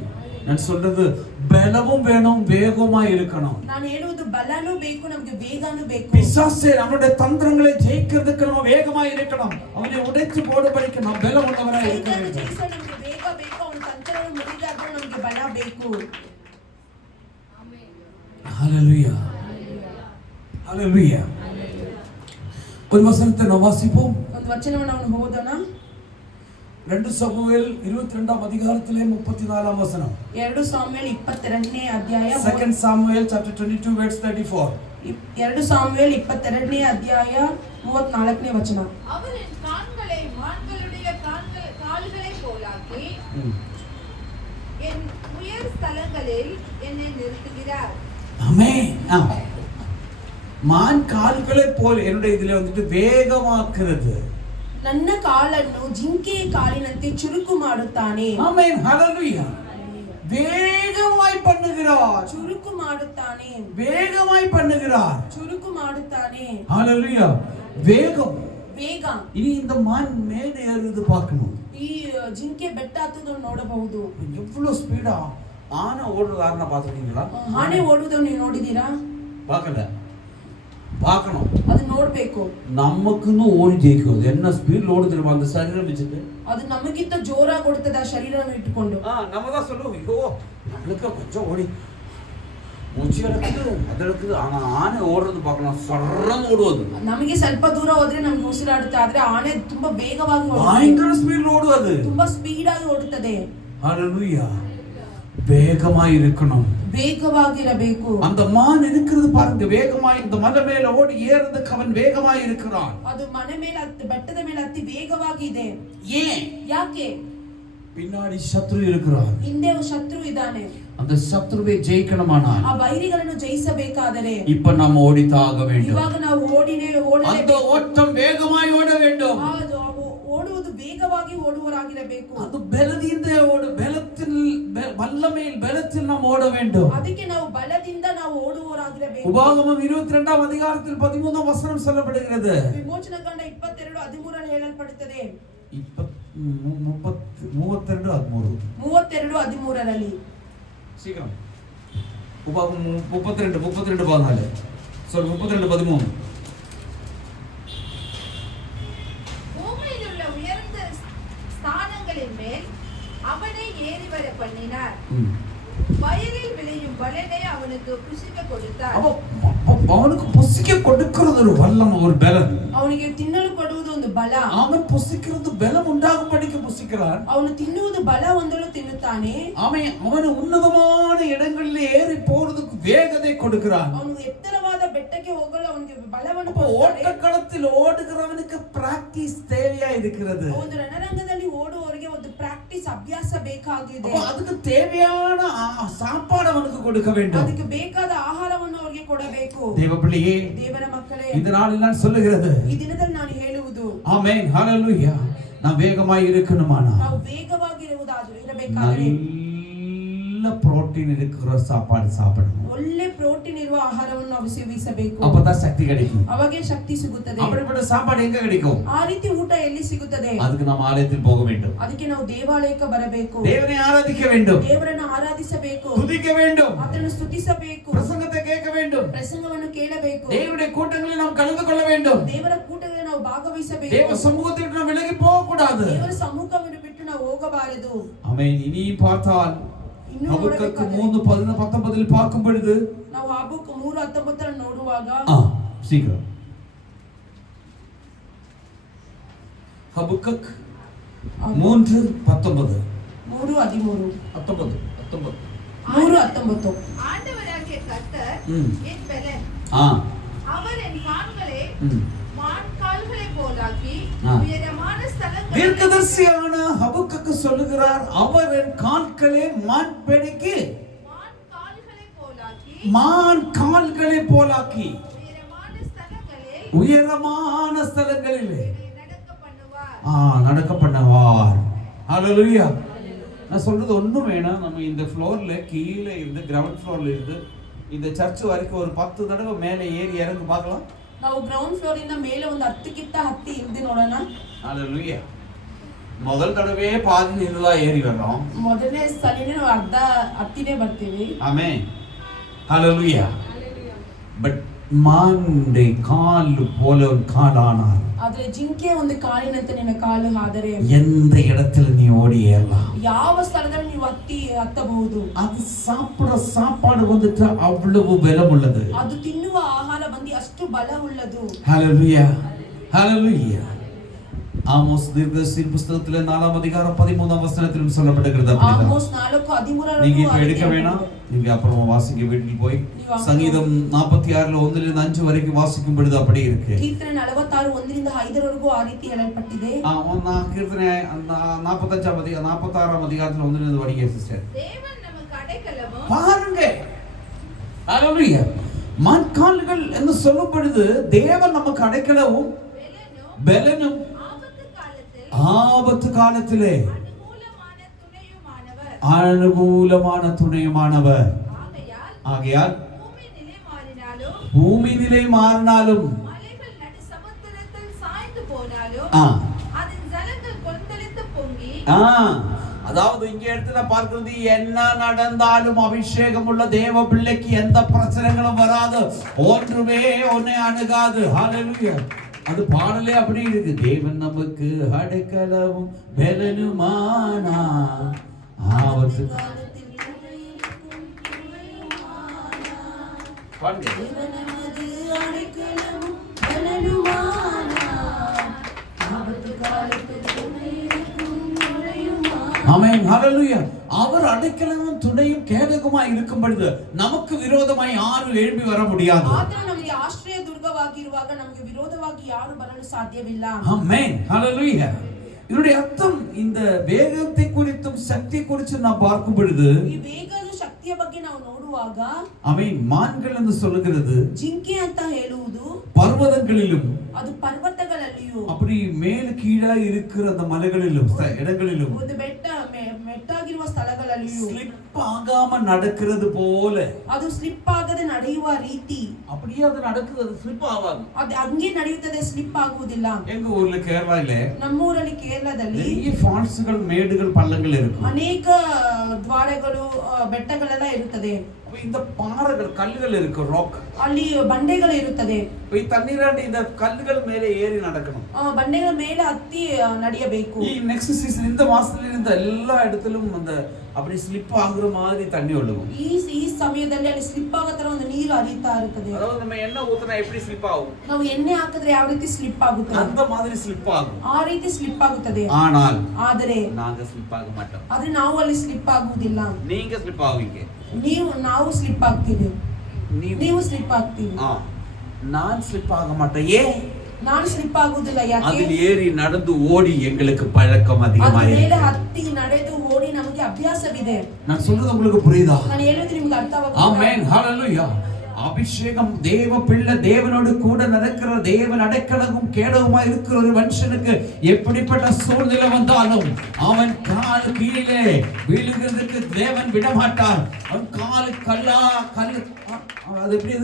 நான் சொல்றது பலமும் வேணும், வேகமா இருக்கணும். ನಾನು ಹೇಳುವುದು ಬಲನೂ ಬೇಕು, ನಮಗೆ ವೇಗನೂ ಬೇಕು. பிசாசே நம்முடைய தந்திரங்களை ஜெயிக்கிறதுக்கு நம்ம வேகமா இருக்கணும். அவனை உடைச்சு போடும்படிக்கு நாம் பலம் உள்ளவராய் இருக்க ಸೈತಾನನ வேண்டும். ಜಯಿಸಲು ನಮಗೆ ವೇಗ ಬೇಕು, ಅವನ ತಂತ್ರವನ್ನು ಮುರಿದಾಗಲು ನಮಗೆ ಬಲ ಬೇಕು. ஹalleluya, ஹalleluya. ஒரு வசனத்தை நாம் வாசிப்போம். ಒಂದು ವಚನವನ್ನು ನಾವು ಓದೋಣ. 2 சாமுவேல் 22ஆம் அதிகாரத்திலே 34ஆம் வசனம். 2 ಸಾಮುವೇಲ್ 22ನೇ ಅಧ್ಯಾಯ. 2 Samuel chapter 22 verse 34. 2 ಸಾಮುವೇಲ್ 22ನೇ ಅಧ್ಯಾಯ 34ನೇ ವಚನ. அவர் என் கால்களை மான்களுடைய கால்களை போலாக்கி என் உயர் ஸ்தலங்களில் என்னை நிறுத்துகிறார். ஆமென். மான் கால்களை போல் என்னுடைய இதிலே வந்துட்டு வேகமாக்குறது. ನನ್ನ ಕಾಲನ್ನು ಜಿಂಕೆಯ ಕಾಲಿನಂತೆ ಚುರುಕು ಮಾಡುತ್ತಾನೆ. ஆமென், ஹalleluya. வேகமாய் பண்ணுகிறார், ಚುರುಕು ಮಾಡುತ್ತಾನೆ, வேகமாய் பண்ணுகிறார், ಚುರುಕು ಮಾಡುತ್ತಾನೆ. ஹalleluya. வேகம். ವೇಗ. இனி இந்த மான் மேலே ஏறுது பார்க்கணும். ಈ ಜಿಂಕೆ ಬೆಟ್ಟ ಹತ್ತುವುದನ್ನು ನೋಡಬಹುದು. எவ்வளவு ஸ்பீடா ஆனை ஓடுறாருன்னு பார்த்துருக்கீங்களா? ಆನೆ ಓಡುವುದನ್ನು ನೀವು ನೋಡಿದೀರಾ? பார்க்கல, பார்க்கணும். ಅದು ನೋಡ್ಬೇಕು. நமக்குன்னு ஓடி ஜெயிக்கும். என்ன ஸ்பீட்ல ஓடு தெரியுமா அந்த சரீரம் வச்சுட்டு? ಅದು ನಮಗಿಂತ ಜೋರಾಗಿ ಓಡುತ್ತದೆ ಆ ಶರೀರವನ್ನು ಇಟ್ಟುಕೊಂಡು. நம்ம தான் சொல்லுவோம், ஐயோ நம்மளுக்கு கொஞ்சம் ஓடி மூச்சு எடுக்குது, அது எடுக்குது. ஆனா ஆனை ஓடுறது பார்க்கலாம், சர்றன்னு ஓடுவது. ನಮಗೆ ಸ್ವಲ್ಪ ದೂರ ಹೋದ್ರೆ ನಮ್ಗೆ ಉಸಿರಾಡುತ್ತೆ, ಆದ್ರೆ ಆನೆ ತುಂಬಾ ವೇಗವಾಗಿ ಓಡುತ್ತೆ. பயங்கர ஸ்பீட்ல ஓடுவது, ತುಂಬಾ ಸ್ಪೀಡ್ ಆಗಿ ಓಡುತ್ತದೆ. ஹalleluya. வேகமாய் இருக்கணும், ವೇಗವಾಗಿರಬೇಕು. அந்த மான் இருக்கிறது பாருங்க, வேகமாய் இந்த மலை மேல ஓடி ஏறதுக்கு அவன் வேகமாய் இருக்கிறான். ಅದು ಮನೆ ಮೇಲೆ ಬೆಟ್ಟದ ಮೇಲೆ ಹತ್ತಿ ವೇಗವಾಗಿದೆ. ஏன்? ಯಾಕೆ? பின்னாடி சத்ரு இருக்கிறான், ಹಿಂದೆ ಶತ್ರು ಇದ್ದಾನೆ. அந்த சத்ருவை ஜெயிக்கணுமானால் ಆ ವೈರಿಗಳನ್ನು ಜಯಿಸಬೇಕಾದರೆ இப்ப நம்ம ஓடித்தாக வேண்டும். ಇವಾಗ ನಾವು அந்த ஓட்டம் வேகமாய் ஓட வேண்டும். ಓಡುವುದು ವೇಗವಾಗಿ ಓಡುವರಾಗಿರಬೇಕು. அது பலದಿಂದ ஓடு, பலத்தில் வல்லமையில் பலத்தில் நாம் ஓட வேண்டும். ಅದಕ್ಕೆ ನಾವು ಬಲದಿಂದ ನಾವು ಓಡುವರಾಗಿರಬೇಕು. உபாகமம் 22ஆம் அதிகாரத்தில் 13ஆம் வசனம் சொல்லப்படுகிறது. ವಿಮೋಚನಕಾಂಡ 22:13 ಹೇಳಲ್ಪಡುತ್ತದೆ. 32:13 சீக்கிரம். உபாகமம் 32:14 சொல். 32:13. பூமியில் உள்ள உயர்ந்த ஸ்தானங்களின் மேல் அவனை ஏறி வர பண்ணினார். வயலில் விளையும் பலனை அவனுக்கு புசிக்க கொடுத்தார். அவனுக்கு புசிக்க கொடுக்கிறது ஒரு வல்லம், ஒரு பலன். ಅವನಿಗೆ ತಿನ್ನಲು ಕೊಡುವುದು ಒಂದು ಬಲ. அவன் புசிக்கிறது பலம் உண்டாகும்படிக்கு புசிக்கிறான். ಅವನು ತಿನ್ನುವುದು ಬಲ ಹೊಂದಲು ತಿನ್ನುತ್ತಾನೆ. அவன் உன்னதமான இடங்களில் ஏறி போறதுக்கு வேகத்தை கொடுக்கிறான். ಅವನು ಎತ್ತರವಾದ ಬೆಟ್ಟಕ್ಕೆ ಹೋಗಲು ಅವನಿಗೆ ಬಲವನ್ನು ஓட்டக்களத்தில் ஓடுகிறவனுக்கு பிராக்டீஸ் தேவையா இருக்கிறது. ಒಂದು ರಣರಂಗದಲ್ಲಿ ಓಡುವವರಿಗೆ ಒಂದು ಪ್ರಾಕ್ಟೀಸ್ ಅಭ್ಯಾಸ ಬೇಕಾಗಿದೆ. அதுக்கு தேவையான சாப்பாடு அவனுக்கு கொடுக்க வேண்டும். ಅದಕ್ಕೆ ಬೇಕಾದ ಆಹಾರವನ್ನು ಅವರಿಗೆ ಕೊಡಬೇಕು. தேவப்பிள்ளையே, ದೇವರ ಮಕ್ಕಳೇ, இந்த நாளில் நான் சொல்லுகிறது, ಈ ದಿನದಲ್ಲಿ ನಾನು ಹೇಳುವುದು, ஆமென், ஹalleluya. நாம் வேகமாய் இருக்கணுமானா ನಾವು ವೇಗವಾಗಿರುವುದಾದರೂ ಇರಬೇಕಾದರೆ நல்ல புரோட்டீன் இருக்கிற சாப்பாடு சாப்பிடணும். ಒಳ್ಳೆ ಪ್ರೋಟೀನ್ ಇರುವ ಆಹಾರವನ್ನು ನಾವು ಸೇವಿಸಬೇಕು. அப்பதான் சக்தி கிடைக்கும். ಅವಾಗೆ ಶಕ್ತಿ ಸಿಗುತ್ತದೆ. அப்படிப்பட்ட சாப்பாடு எங்க கிடைக்கும்? ಆ ರೀತಿ ಊಟ ಎಲ್ಲಿ ಸಿಗುತ್ತದೆ? அதுக்கு நாம் ஆலயத்தில் போக வேண்டும். ಅದಕ್ಕೆ ನಾವು ದೇವಾಲಯಕ್ಕೆ ಬರಬೇಕು. தேவனை ஆராதிக்க வேண்டும், ದೇವರನ್ನು ಆರಾಧಿಸಬೇಕು, துதிக்க வேண்டும், ಆತನನ್ನು ಸ್ತುತಿಸಬೇಕು, பிரசங்கத்தை கேட்க வேண்டும், ಪ್ರಸಂಗವನ್ನು ಕೇಳಬೇಕು, தேவனுடைய கூட்டங்களில் நாம் கலந்து கொள்ள வேண்டும், ದೇವರ ಕೂಟಗಳಲ್ಲಿ ನಾವು ಭಾಗವಹಿಸಬೇಕು, தேவ சமூகத்தை விட்டு நாம் விலகி போக கூடாது. ದೇವರ ಸಮ್ಮುಖವನ್ನು ಬಿಟ್ಟು ನಾವು ಹೋಗಬಾರದು. ஆமென். இனி பார்த்தால் ஹபக்குக்கு 3:19 பார்க்கும் பொழுது ನಾವು ಹಬಕ್ಕ್ 3:19 ನೋಡುವಾಗ சீக்கிரம் ஹபக்குக் 3:19 ஆண்டவராகிய கர்த்தர் என் பெலன், அவர் என் கால்களை மான்கால்களை போலாக்கி உயரமான ஸ்தலங்களில். தீர்க்கதரிசியான ஹபக்குக்கு சொல்லுகிறார், அவர் என் கால்களை மான்கால்களை போலாக்கி உயரமான ஸ்தலங்களிலே நடக்க பண்ணுவார். ஹalleluya. நான் சொல்றது ஒண்ணும் வேணாம், நம்ம இந்த ஃப்ளோர்ல கீழே இருந்து கிரவுண்ட் ஃப்ளோர்ல இருந்து இந்த சர்ச் வரைக்கும் ஒரு 10 தடவை மேலே ஏறி இறங்கி பார்க்கலாம். ನಾವು ಗ್ರೌಂಡ್ ಫ್ಲೋರ್ ಇಂದ ಮೇಲೆ ಒಂದು 10 ಕಿತ್ತ ಹತ್ತಿ ಇಳಿದು ನೋಡೋಣ. ஹalleluya. முதல் தடவையே பாதி நின்றுதான் ஏறி வர்றோம். ಮೊದಲನೇ ಸಲಿನೇ ನಾವು ಅರ್ಧ ಹತ್ತಿನೇ ಬರ್ತೀವಿ. Amen, hallelujah. பட் மானுடைய கால் போல ஒரு காலானார். ಆದ್ರೆ ಜಿಂಕೆ ಒಂದು ಕಾಲಿನಂತೆ ನಿನ್ನ ಕಾಲು ಆದರೆ எந்த இடத்துல நீ ஓடி ஏறலாம், ಯಾವ ಸ್ಥಳದಲ್ಲಿ ನೀವು ಹತ್ತಬಹುದು. அது சாப்பிட சாப்பாடு வந்துட்டு அவ்வளவு பலம் உள்ளது. ಅದು ತಿನ್ನುವ ಆಹಾರ ಬಂದು ಅಷ್ಟು ಬಲ ಉಳ್ಳದು. ஹalleluya, ஹalleluya. ஆமோஸ் தீர்க்கதரிசியின் புத்தகத்திலே 4ஆம் அதிகாரம் 13ஆம் வசனத்திலும் சொல்லப்பட்டிருக்கிறது. ஆமோஸ் 4:13 நீங்க இப்ப எடுக்க வேணாம், நீங்க அப்புறமா வாசிக்க வீட்டில் போய் சங்கீதம் 46ல 1லிருந்து 5 வரைக்கும் வாசிக்கும் பொழுது அப்படியே இருக்கு. கீர்த்தனை 46 1ರಿಂದ 5 ವರೆಗೂ ಆ ರೀತಿ ಹೇಳಲ್ಪಟ್ಟಿದೆ. கீர்த்தனை 46ஆம் அதிகாரத்துல 1லிருந்து படிங்க சிஸ்டர். தேவன் நமக்கு அடைக்கலமும், பாருங்க, ஹalleluya. மண்கால்கள் என்று சொல்லும் பொழுது தேவன் நமக்கு அடைக்கலமும் பெலனும் ஆபத்து காலத்திலே அனுகூலமான துணையுமானவர். ஆகையால் பூமி நிலை மாறினாலும் அதாவது இங்க இடத்துல பார்க்கிறது, என்ன நடந்தாலும் அபிஷேகம் உள்ள தேவ பிள்ளைக்கு எந்த பிரச்சனைகளும் வராது, ஒன்றுமே ஒன்னே அணுகாது. ஹalleluya. அது பாடலே அப்படி இருக்கு. தேவன் நமக்கு அடைக்கலமும் பெலனுமானா ஆபத்து காலத்தில் ஆமென், ஹalleluya. அவர் அடைக்கலமும் துணையும் கேடகமா இருக்கும் பொழுது நமக்கு விரோதமாய் யாரும் எழும்பி வர முடியாது. ಆತನು ನಮಗೆ ಆಶ್ರಯ ದುರ್ಗವಾಗಿರುವಾಗ ನಮಗೆ ವಿರೋಧವಾಗಿ ಯಾರು ಬರಲು ಸಾಧ್ಯವಿಲ್ಲ. ஆமென், ஹalleluya. இதனுடைய அர்த்தம், இந்த வேகத்தை குறித்தும் சக்தி குறித்து நாம் பார்க்கும் பொழுது, ಈ ವೇಗದ ಶಕ್ತಿಯ ಬಗ್ಗೆ ನಾವು ನೋಡುವಾಗ, ஆமென், மான்கள் ಎಂದು சொல்லுகிறது, ಜಿಂಕೆ ಅಂತ ಹೇಳುವುದು பர்வதங்களிலும் ಅದು ಪರ್ವತಗಳಲ್ಲಿಯೂ அப்படி மேல் கீழா இருக்கிற அந்த மலைகளிலும் இடங்களிலும் ಒಂದು ಮೆಟ್ಟಾಗಿರುವ ಸ್ಥಳಗಳಲ್ಲಿಯೂ ஸ்லிப் ஆகாம நடக்கிறது போல, ಅದು ಸ್ಲಿಪ್ ಆಗದೆ ನಡೆಯುವ ರೀತಿ, அப்படியே அது நடக்குது, அது ஸ்லிப் ஆகாது. ಅದು ಹಂಗೆ ನಡೆಯುತ್ತದೆ, ಸ್ಲಿಪ್ ಆಗುವುದಿಲ್ಲ. எங்க ஊர்ல கேரளால, ನಮ್ಮೂರಲ್ಲಿ ಕೇರಳದಲ್ಲಿ நிறைய ஃபால்ஸ்கள் மேடுகள் பள்ளங்கள் இருக்கும். ಅನೇಕ ದ್ವಾರಗಳು ಬೆಟ್ಟಗಳೆಲ್ಲ ಇರುತ್ತದೆ. இந்த பாறைகள் கல்லுகள் இருக்கு, ராக், ಅಲ್ಲಿ ಬಂಡೆಗಳು ಇರುತ್ತದೆ. ಈ ತಣ್ಣೀರಾಡಿ இந்த கல்லுகள் ಮೇಲೆ ஏறி நடக்கணும், ಬಂಡೆಗಳ ಮೇಲೆ ಹತ್ತಿ ನಡೆಯಬೇಕು. ಈ ನೆಕ್ಸ್ಟ್ சீசன் இந்த மாசத்துல இருந்த எல்லா இடத்திலும் அந்த அப்படி ஸ்லிப் ஆகுற மாதிரி தண்ணி ஒழுகும். ಈ ಸಮಯದಲ್ಲಿ ಅಲ್ಲಿ ಸ್ಲಿಪ್ ಆಗೋ ತರ ಒಂದು ನೀರು ಹರಿತಾ ಇರುತ್ತದೆ. அதாவது நம்ம எண்ணெய் ஊத்துனா எப்படி ஸ்லிப் ஆகும், ನಾವು ಎಣ್ಣೆ ಹಾಕಿದ್ರೆ ಯಾವ ರೀತಿ ಸ್ಲಿಪ್ ಆಗುತ್ತದೆ, அந்த மாதிரி ஸ்லிப் ஆகும். ಆ ರೀತಿ ಸ್ಲಿಪ್ ಆಗುತ್ತದೆ. ಆದರೆ நாங்க ஸ்லிப் ஆக மாட்டோம். ಆದ್ರೆ ನಾವು ಅಲ್ಲಿ ಸ್ಲಿಪ್ ಆಗುವುದಿಲ್ಲ. நீங்க ஸ்லிப் ஆவீங்க, ನಾವು ಸ್ಲಿಪ್ ಆಗ್ತೀವಿ, ನೀವು ಸ್ಲಿಪ್ ಆಗ್ತೀವಿ. நான் ஸ்லிப் ஆக மாட்டேன். ஏன் ನಾನು ಸ್ಲಿಪ್ ಆಗುವುದಿಲ್ಲ? ಯಾಕೆ? அதில் ஏறி நடந்து ஓடி எங்களுக்கு பழக்கம் அதிகமாக இருக்கு. ಮೇಲೆ ಹತ್ತಿ ನಡೆದು ಓಡಿ ನಮಗೆ ಅಭ್ಯಾಸವಿದೆ. நான் சொல்றது உங்களுக்கு புரியுதா? ನಾನು ಹೇಳೋದು ನಿಮಗೆ ಅರ್ಥವಾಗುತ್ತಾ? ஆமென், ஹalleluya. அபிஷேகம் தேவ பிள்ளை தேவனோடு கூட நடக்கிற தேவன் அடைக்கலமும் கேடகமா இருக்கிற ஒரு மனுஷனுக்கு எப்படிப்பட்ட சூழ்நிலை வந்தாலும் அவன் கால் கீழே விழுகிறதுக்கு தேவன் விட மாட்டார். அவன் கால் அது எப்படி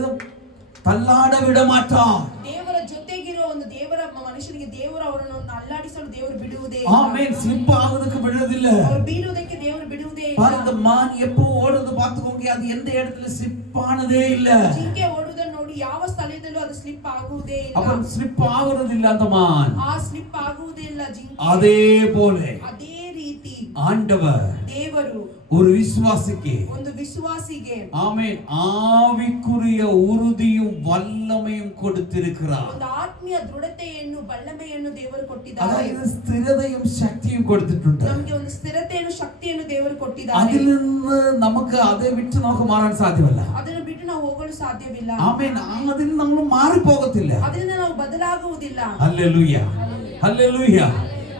தள்ளாட விட மாட்டார். ದೇವರ ಜೊತೆಗಿರೋ ಒಂದು ದೇವರ ಮನುಷ್ಯನಿಗೆ ದೇವರು ಅವರನ್ನು ಒಂದು ಅಲ್ಲಾಡಿಸಲು ದೇವರು ಬಿಡುವುದೇ ಇಲ್ಲ. ஆமென், ஸ்லிப் ஆகுறதுக்கு விடுறதில்ல. ಅವರು ಬೀಳುವುದಕ್ಕೆ ದೇವರು ಬಿಡುವುದೇ ಇಲ್ಲ. பாருங்க, மான் எப்போ ஓடுது பாத்துக்கோங்க, அது எந்த இடத்துல ஸ்லிப் ஆனதே இல்ல. ಜಿಂಕೆ ಓಡುವುದನ್ನು ನೋಡಿ ಯಾವ ಸ್ಥಳದಲ್ಲೂ ಅದು ಸ್ಲಿಪ್ ಆಗುವುದೇ ಇಲ್ಲ. அப்ப ஸ்லிப் ஆகுறதில்ல அந்த மான். ಆ ಸ್ಲಿಪ್ ಆಗುವುದೇ ಇಲ್ಲ ಜಿಂಕೆ. அதே போல ಅದೇ ರೀತಿ ஆண்டவர் ದೇವರು ஒரு விசுவாசிக்கு, ಒಂದು ವಿಶ್ವಾಸಿಗೆ, ஆமென், ஆவிக்குரிய உறுதியும் வல்லமையும் கொடுத்திருக்கிறார். ಒಂದು ಆತ್ಮೀಯ ದೃಢತೆಯನ್ನು ಬಲ್ಲಮೆಯನ್ನು ದೇವರು ಕೊಟ್ಟಿದ್ದಾರೆ. அதாவது ஸ்திரதையும் சக்தியும் கொடுத்துட்டார். ನಮಗೆ ಒಂದು ಸ್ಥಿರತೆಯನ್ನು ಶಕ್ತಿಯನ್ನು ದೇವರು ಕೊಟ್ಟಿದ್ದಾರೆ. அதிலிருந்து நமக்கு அதை விட்டு நமக்கு மாற சாத்தியமிಲ್ಲ. ಅದನ್ನು ಬಿಟ್ಟು ನಾವು ಹೋಗಲು ಸಾಧ್ಯವಿಲ್ಲ. ஆமென், அதில் நம்ம மாறி போகத்தில்ல. ಅದರಿಂದ ನಾವು ಬದಲಾಗುವುದಿಲ್ಲ. ஹல்லேலூயா, ஹல்லேலூயா.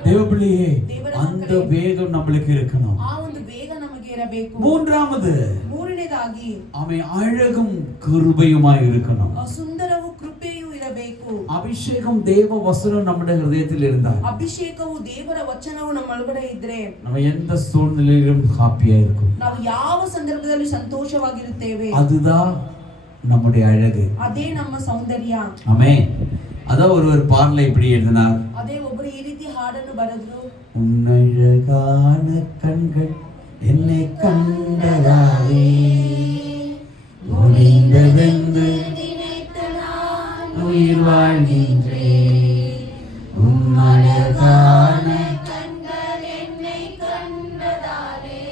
தேவபிள்ளையே, அந்த வேகம் நமக்கு இருக்கணும். ಆ ಒಂದು ವೇಗ ನಮಗೆ ಇರಬೇಕು. மூன்றாவதாகி அவன் அழகும் கிருபையுமாய் இருக்கணும். ಸುಂದರವೂ ಕೃಪೆಯೂ ಇರಬೇಕು. அபிஷேகம் தேவ வசனம் நம்முடைய ஹிருதயத்தில் இருந்தால், ಅಭಿಷೇಕವು ದೇವರ ವಚನವು ನಮ್ಮ ಒಳಗಡೆ ಇದ್ರೆ நம்ம எந்த சூழ்நிலையிலும் ஹாப்பியா இருக்கும். ನಾವು ಯಾವ ಸಂದರ್ಭದಲ್ಲಿ ಸಂತೋಷವಾಗಿರುತ್ತೇವೆ. அதுதான் நம்முடைய அழகு. ಅದೇ ನಮ್ಮ ಸೌಂದರ್ಯ. ஆமென். அத ஒருவர் பாடலை இப்படி எழுதினார். ಅದೇ ಒಬ್ಬರು ಈ ರೀತಿ ಹಾಡನ್ನು ಬರೆದ್ರು. உன்னழகான கண்கள் என்னை கண்டதாலே முடிந்ததென்று உயிர் வாழ்கின்றேன். உன்னழகான கண்கள் என்னை கண்டதாலே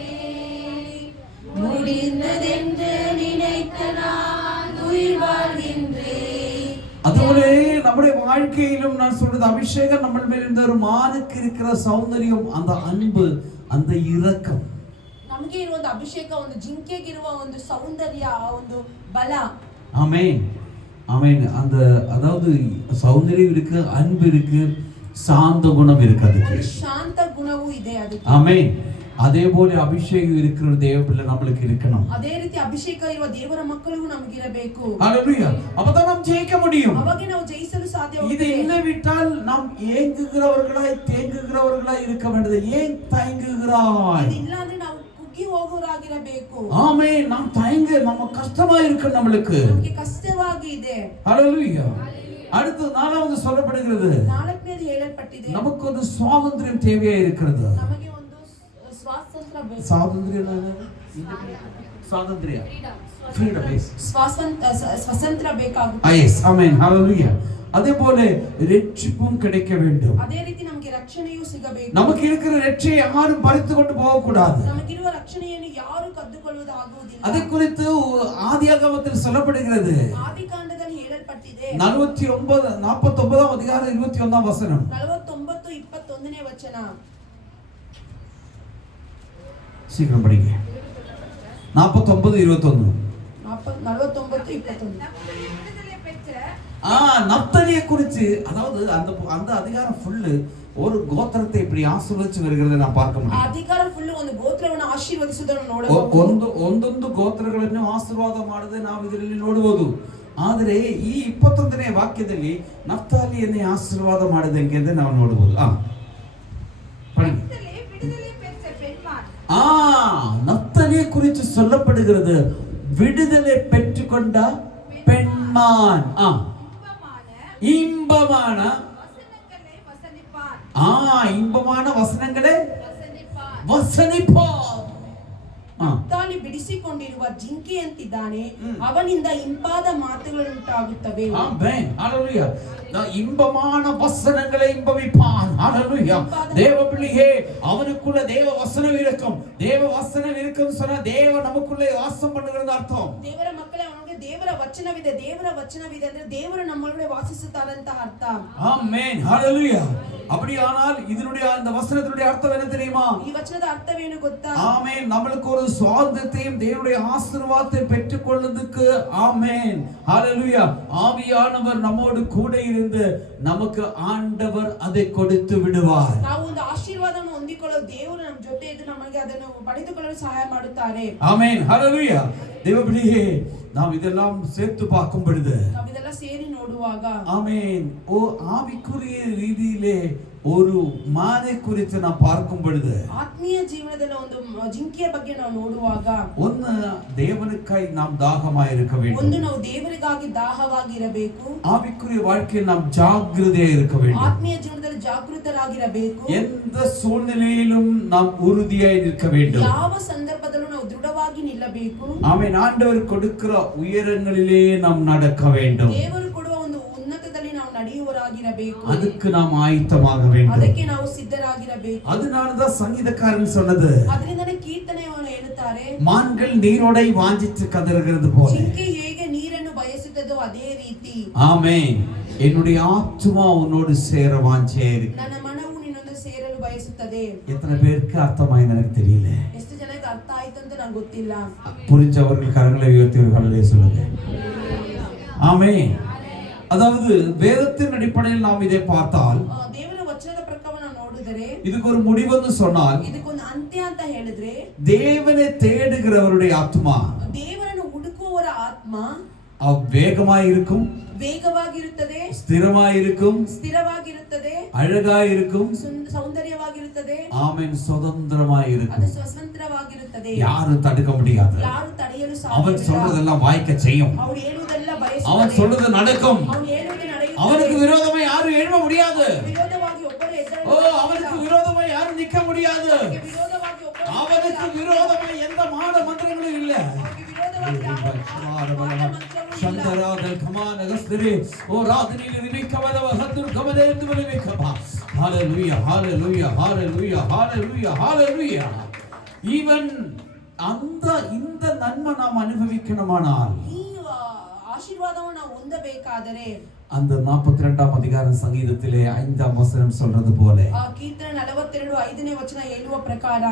முடிந்ததென்று நினைத்து நான் உயிர் வாழ்கின்றேன். அதுபோல நம்முடைய வாழ்க்கையிலும் நான் சொல்றது அபிஷேகம் நம்ம மேல் இருந்த ஒரு மானுக்கு இருக்கிற சௌந்தரியம், அந்த அன்பு, அந்த இரக்கம். ನಮಗೆ ಇರುವ ಒಂದು ಅಭಿಷೇಕ, ಒಂದು ಜಿಂಕೆಗಿರುವ ಒಂದು ಸೌಂದರ್ಯ, ಆ ಒಂದು ಬಲ. ஆமென் ஆமென். அந்த அதாவது சௌந்தரியம் இருக்கு, அன்பு இருக்கு, சாந்த குணம் இருக்கு, அதுக்கு ಶಾಂತ ಗುಣವೂ ಇದೆ ಅದಕ್ಕೆ. ஆமென். அதே போல அபிஷேகம் இருக்கிற தேவ பிள்ளை நம்மளுக்கு இருக்கணும். ಅದೇ ರೀತಿ ಅಭಿಷೇಕ ಇರುವ ದೇವರ ಮಕ್ಕಳಿಗೂ ನಮಗಿರಬೇಕು. ஹalleluya. அப்பதான் நாம் ஜெயிக்க முடியும். ಅವಾಗ ನಾವು ಜಯಿಸಲು இது ಸಾಧ್ಯವಾಗುತ್ತದೆ. இல்லவிட்டால் நாம் ஏங்குகிறவர்களாய் தேங்குகிறவர்களாய் இருக்க வேண்டியது. ஏன் தயங்குகிறாய்? ಇಲ್ಲ ಅಂದ್ರೆ ನಾವು ಕುಗ್ಗಿ ಹೋಗುವರಾಗಿರಬೇಕು. ஆமென். நாம் தயங்க, நம்ம கஷ்டமா இருக்கு, நம்மளுக்கு ನಮಗೆ ಕಷ್ಟವಾಗಿ ಇದೆ. ஹalleluya. அடுத்து நாலாவது சொல்லப்படுகிறது, ನಾಲ್ಕನೇದು ಹೇಳಲ್ಪಟ್ಟಿದೆ, நமக்கு ஒரு சுவாதந்திரம் தேவையா இருக்கிறது. ನಮಗೆ ಒಂದು ಸ್ವಾತಂತ್ರ್ಯ ಬೇಕು. சுவாதந்திரம் சுவாதந்திரம் ஃப்ரீடம் எஸ் ಸ್ವತಂತ್ರ ಬೇಕಾಗುತ್ತೆ. எஸ் ஆமென் ஹalleluya. அதே போல ரட்சிப்பும் கிடைக்க வேண்டும். ಅದೇ ರೀತಿ ನಮಗೆ ರಕ್ಷಣೆಯೂ ಸಿಗಬೇಕು. நமக்கு இருக்கிற ரட்சியை யாரும் பறித்து கொண்டு போக கூடாது. ನಮಗಿರುವ ರಕ್ಷಣೆಯನ್ನು ಯಾರು ಕದ್ದುಕೊಳ್ಳುವುದಾಗುವುದಿಲ್ಲ. அதை குறித்து ஆதியாகமத்தில் சொல்லப்படுகிறது. ಆದಿಕಾಂಡದಲ್ಲಿ ಹೇಳಲ್ಪಟ್ಟಿದೆ. 49 அதிகாரம் 21 வசனம். 49:21ನೇ ವಚನ. சீக்கிரம் படிங்க. 49:21. 49:21. விடுதலை பெற்ற நப்தலியை குறித்து, அதாவது அந்த அதிகாரம் ஃபுல்லு ஒரு கோத்திரத்தை இப்படி ஆசீர்வதிச்சு வருகிறதை நான் பார்க்க ಆ முடியும். ಅಧಿಕಾರ ಫುಲ್ ಒಂದು ಗೋತ್ರವನ್ನು ಆಶೀರ್ವದಿಸುವುದನ್ನು ನೋಡಬಹುದು. ಒಂದೊಂದು ಗೋತ್ರಗಳನ್ನು ಆಶೀರ್ವಾದ ಮಾಡದೆ ನಾವು ಇದರಲ್ಲಿ ನೋಡಬಹುದು. ಆದರೆ ಈ 21ನೇ ವಾಕ್ಯದಲ್ಲಿ ನಫ್ತಾಲಿಯನ್ನೇ ಆಶೀರ್ವಾದ ಮಾಡಿದಂಗೆ ಅಂತ ನಾವು ನೋಡಬಹುದು. விடுதலை பெற்ற பெண்மான். நப்தலியை குறித்து சொல்லப்படுகிறது, விடுதலை பெற்றுக்கொண்ட பெண்மான், இன்பமான வசனங்களை வசனிப்பான். இன்பமான வசனங்களை வசனிப்பான். ನಫ್ತಾಲಿ ಬಿಡಿಸಿಕೊಂಡಿರುವ ಜಿಂಕೆಯಂತಿದ್ದಾನೆ, ಅವನಿಂದ ಇಂಪಾದ ಮಾತುಗಳುಂಟಾಗುತ್ತವೆ. ஆமென் ஹalleluya. இன்பமான வசனங்களை இன்பவிப்பான். ஹalleluya. தேவ பிள்ளையே, அவனுக்குள்ள தேவ வசனம் இருக்கும். தேவ வசனம் இருக்கும் சொன்னா தேவ நமக்குள்ளே வாசம் பண்ணுகிறது அர்த்தம். ದೇವರ ಮಕ್ಕಳೇ, ಅವನಿಗೆ ದೇವರ ವಚನವಿದೆ. ದೇವರ ವಚನವಿದೆ ಅಂದ್ರೆ ದೇವರು ನಮ್ಮೊಳಗೆ ವಾಸಿಸುತ್ತಾರಂತ ಅರ್ಥ. ஆமென் ஹalleluya. அப்படியானால் இதனுடைய அந்த வசனத்தினுடைய அர்த்தம் என்ன தெரியுமா? ಈ ವಚನದ ಅರ್ಥವೇನು ಗೊತ್ತಾ? ஆமென். நம்மளுக்கு ஒரு சுவாதத்தையும் தேவனுடைய ஆசீர்வாதத்தை பெற்றுக் கொள்வதற்கு ஆமென் ஹalleluya ஆவியானவர் நம்மோடு கூட இருந்து நமக்கு ஆண்டவர் அதை கொடுத்து விடுவார். ನಾವು ಒಂದು ಆಶೀರ್ವಾದವನ್ನು ಹೊಂದಿಕೊಳ್ಳೋ ದೇವರು ನಮ್ಮ ಜೊತೆ ಇದ್ದು ನಮಗೆ ಅದನ್ನು ಪಡೆದುಕೊಳ್ಳಲು ಸಹಾಯ ಮಾಡುತ್ತಾರೆ. ஆமென் ஹalleluya. தேவபிள்ளையே, நாம் இதெல்லாம் சேர்த்து பார்க்கும் பொழுது, ನಾವು ಇದೆಲ್ಲ ಸೇರಿ ನೋಡುವಾಗ, ஆமென், ஆவிக்குரிய ரீதியிலே ஒரு மானை குறித்து நான் பார்க்கும் பொழுது, ಆತ್ಮೀಯ ಜೀವನದಲ್ಲಿ ಒಂದು ಜಿಂಕೆಯ ಬಗ್ಗೆ ನಾವು ನೋಡುವಾಗ, ಒಂದು தேவனுக்காய் நாம் தாகமாய் இருக்க வேண்டும். ಒಂದು ನಾವು ದೇವರಿಗಾಗಿ ದಾಹವಾಗಿರಬೇಕು. ஆவிக்குரிய வாழ்க்கையில் நாம் ஜாக்கிரதையா இருக்க வேண்டும். ಆತ್ಮೀಯ ಜೀವನದಲ್ಲಿ ಜಾಗೃತರಾಗಿರಬೇಕು. எந்த சூழ்நிலையிலும் நாம் உறுதியாய் நிற்க வேண்டும். ಯಾವ ಸಂದರ್ಭದಲ್ಲೂ ನಾವು ದೃಢವಾಗಿ ನಿಲ್ಲಬೇಕು. ஆமென். ஆண்டவர் கொடுக்கிற உயரங்களிலே நாம் நடக்க வேண்டும். ದೇವರು ಕೊಡುವ ಒಂದು ಉನ್ನತದಲ್ಲಿ ನಾವು ನಡೆಯುವರಾಗಿರಬೇಕು. அதுக்கு நாம் ஆயத்தமாக வேண்டும். ಅದಕ್ಕೆ ನಾವು ಸಿದ್ಧರಾಗಿರಬೇಕು. அதனாலதான் சங்கீதக்காரன் சொன்னது, ಅದರಿಂದನೇ ಕೀರ್ತನೆಯನ್ನು ಹೇಳುತ್ತಾರೆ, மான்கள் நீரோடை வாஞ்சித்து கதறுகிறது போல. ಜಿಂಕೆ ಹೇಗೆ ನೀರನ್ನು ಬಯಸುತ್ತದೋ ಅದೇ ರೀತಿ ஆமென். என்னுடைய ஆத்துமா உன்னோடு சேர வாஞ்சையா இருக்கு. ನನ್ನ ಮನವು ನಿನ್ನೊಂದು ಸೇರಲು ಬಯಸುತ್ತದೆ. எத்தனை பேருக்கு அர்த்தமாய் எனக்கு தெரியல. ಎಷ್ಟು ಜನಕ್ಕೆ ಅರ್ಥ ಆಯ್ತು ಅಂತ ನಂಗೆ ಗೊತ್ತಿಲ್ಲ. புரிஞ்சவர்கள் கரங்களை உயர்த்தி ஒரு ஹல்லேலூயா சொல்லுங்க. ஆமென். அதாவது வேதத்தின் அடிப்படையில் நாம் இதை பார்த்தால், ದೇವರ ವಚನದ ಪ್ರಕಾರ ನಾವು ನೋಡಿದರೆ, இதுக்கு ஒரு முடிவுன்னு சொன்னால், ಇದಕ್ಕೊಂದು ಅಂತ್ಯ ಅಂತ ಹೇಳಿದ್ರೆ, தேவனை தேடுகிறவருடைய ஆத்மா ದೇವರನ್ನು ಹುಡುಕುವವರ ಆತ್ಮ வேகமாய் இருக்கும், ವೇಗವಾಗಿರುತ್ತದೆ, ஸ்திரமாய் இருக்கும், ಸ್ಥಿರವಾಗಿರುತ್ತದೆ, அழகாய் இருக்கும், ಸೌಂದರ್ಯವಾಗಿರುತ್ತದೆ, ஆமென், சுதந்திரமாய் ಅದು இருக்கும். ಸ್ವತಂತ್ರವಾಗಿರುತ್ತದೆ. யாரும் தடுக்க முடியாது. ಯಾರು ತಡೆಯಲು அவன் ಸಾಧ್ಯವಿಲ್ಲ. சொல்றதெல்லாம் வாய்க்க செய்யும். ಅವನು ಹೇಳುವುದೆಲ್ಲ அவன் ಬಯಸುತ್ತದೆ. சொல்றது நடக்கும். ಅವನು ಹೇಳುವುದು ನಡೆಯುತ್ತದೆ. அவனுக்கு விரோதமா யாரும் எழும்ப முடியாது. ವಿರೋಧವಾಗಿ ಒಬ್ಬರು ஓ, அவனுக்கு விரோதமாய் யாரும் நிக்க முடியாது. ಅವನಿಗೆ ವಿರೋಧವಾಗಿ ಒಬ್ಬರು அவனுக்கு விரோதமாய் எந்த மாட மந்திரங்களும் இல்ல. ಅವನಿಗೆ ವಿರೋಧವಾಗಿ ಯಾವ ಮಂತ್ರಗಳು சந்தராதல் கமான கஸ்திரி ஓ ராதனில ரிபிக்கவலவ ஹத்துர் கமதேந்து வலிபிக்கபா. ஹalleluya hallelujah hallelujah hallelujah hallelujah. Even அந்த இந்த நன்மை நாம் அனுபவிக்கணுமானால் ಈ ಆಶೀರ್ವಾದವನ್ನು ನಾವು ಹೊಂದಬೇಕಾದರೆ அந்த 42ஆம் அதிகாரம் சங்கீதத்திலே 5ஆம் வசனம் சொல்றது போல ಆ ಕೀರ್ತನೆ 42 5ನೇ ವಚನ ಹೇಳುವ ಪ್ರಕಾರ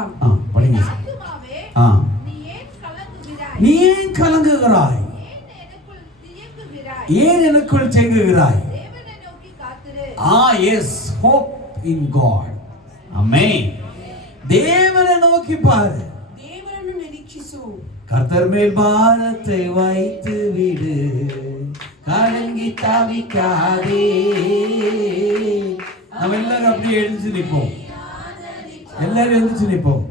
படிங்க. ஆத்துமாவே ஆ நீ ஏன் கலங்குகிறாய்? நீ ஏன் கலங்குகிறாய்? ஏன் எனக்குள் தியங்குகிறாய்? ஏன் எனக்குள் செங்குகிறாய்? தேவனை நோக்கி காத்திரு. Yes hope in God. ஆமென். தேவனை நோக்கி பாரு. ದೇವರನ್ನು ನಿರೀಕ್ಷಿಸು. கர்த்தர் மேல் பாரத்தை வைத்து விடு, கலங்கி தவிக்காதே. நம்ம எல்லாரும் அப்படியே எழுந்து நிற்போம். எல்லாரும் எழுந்து நிற்போம்.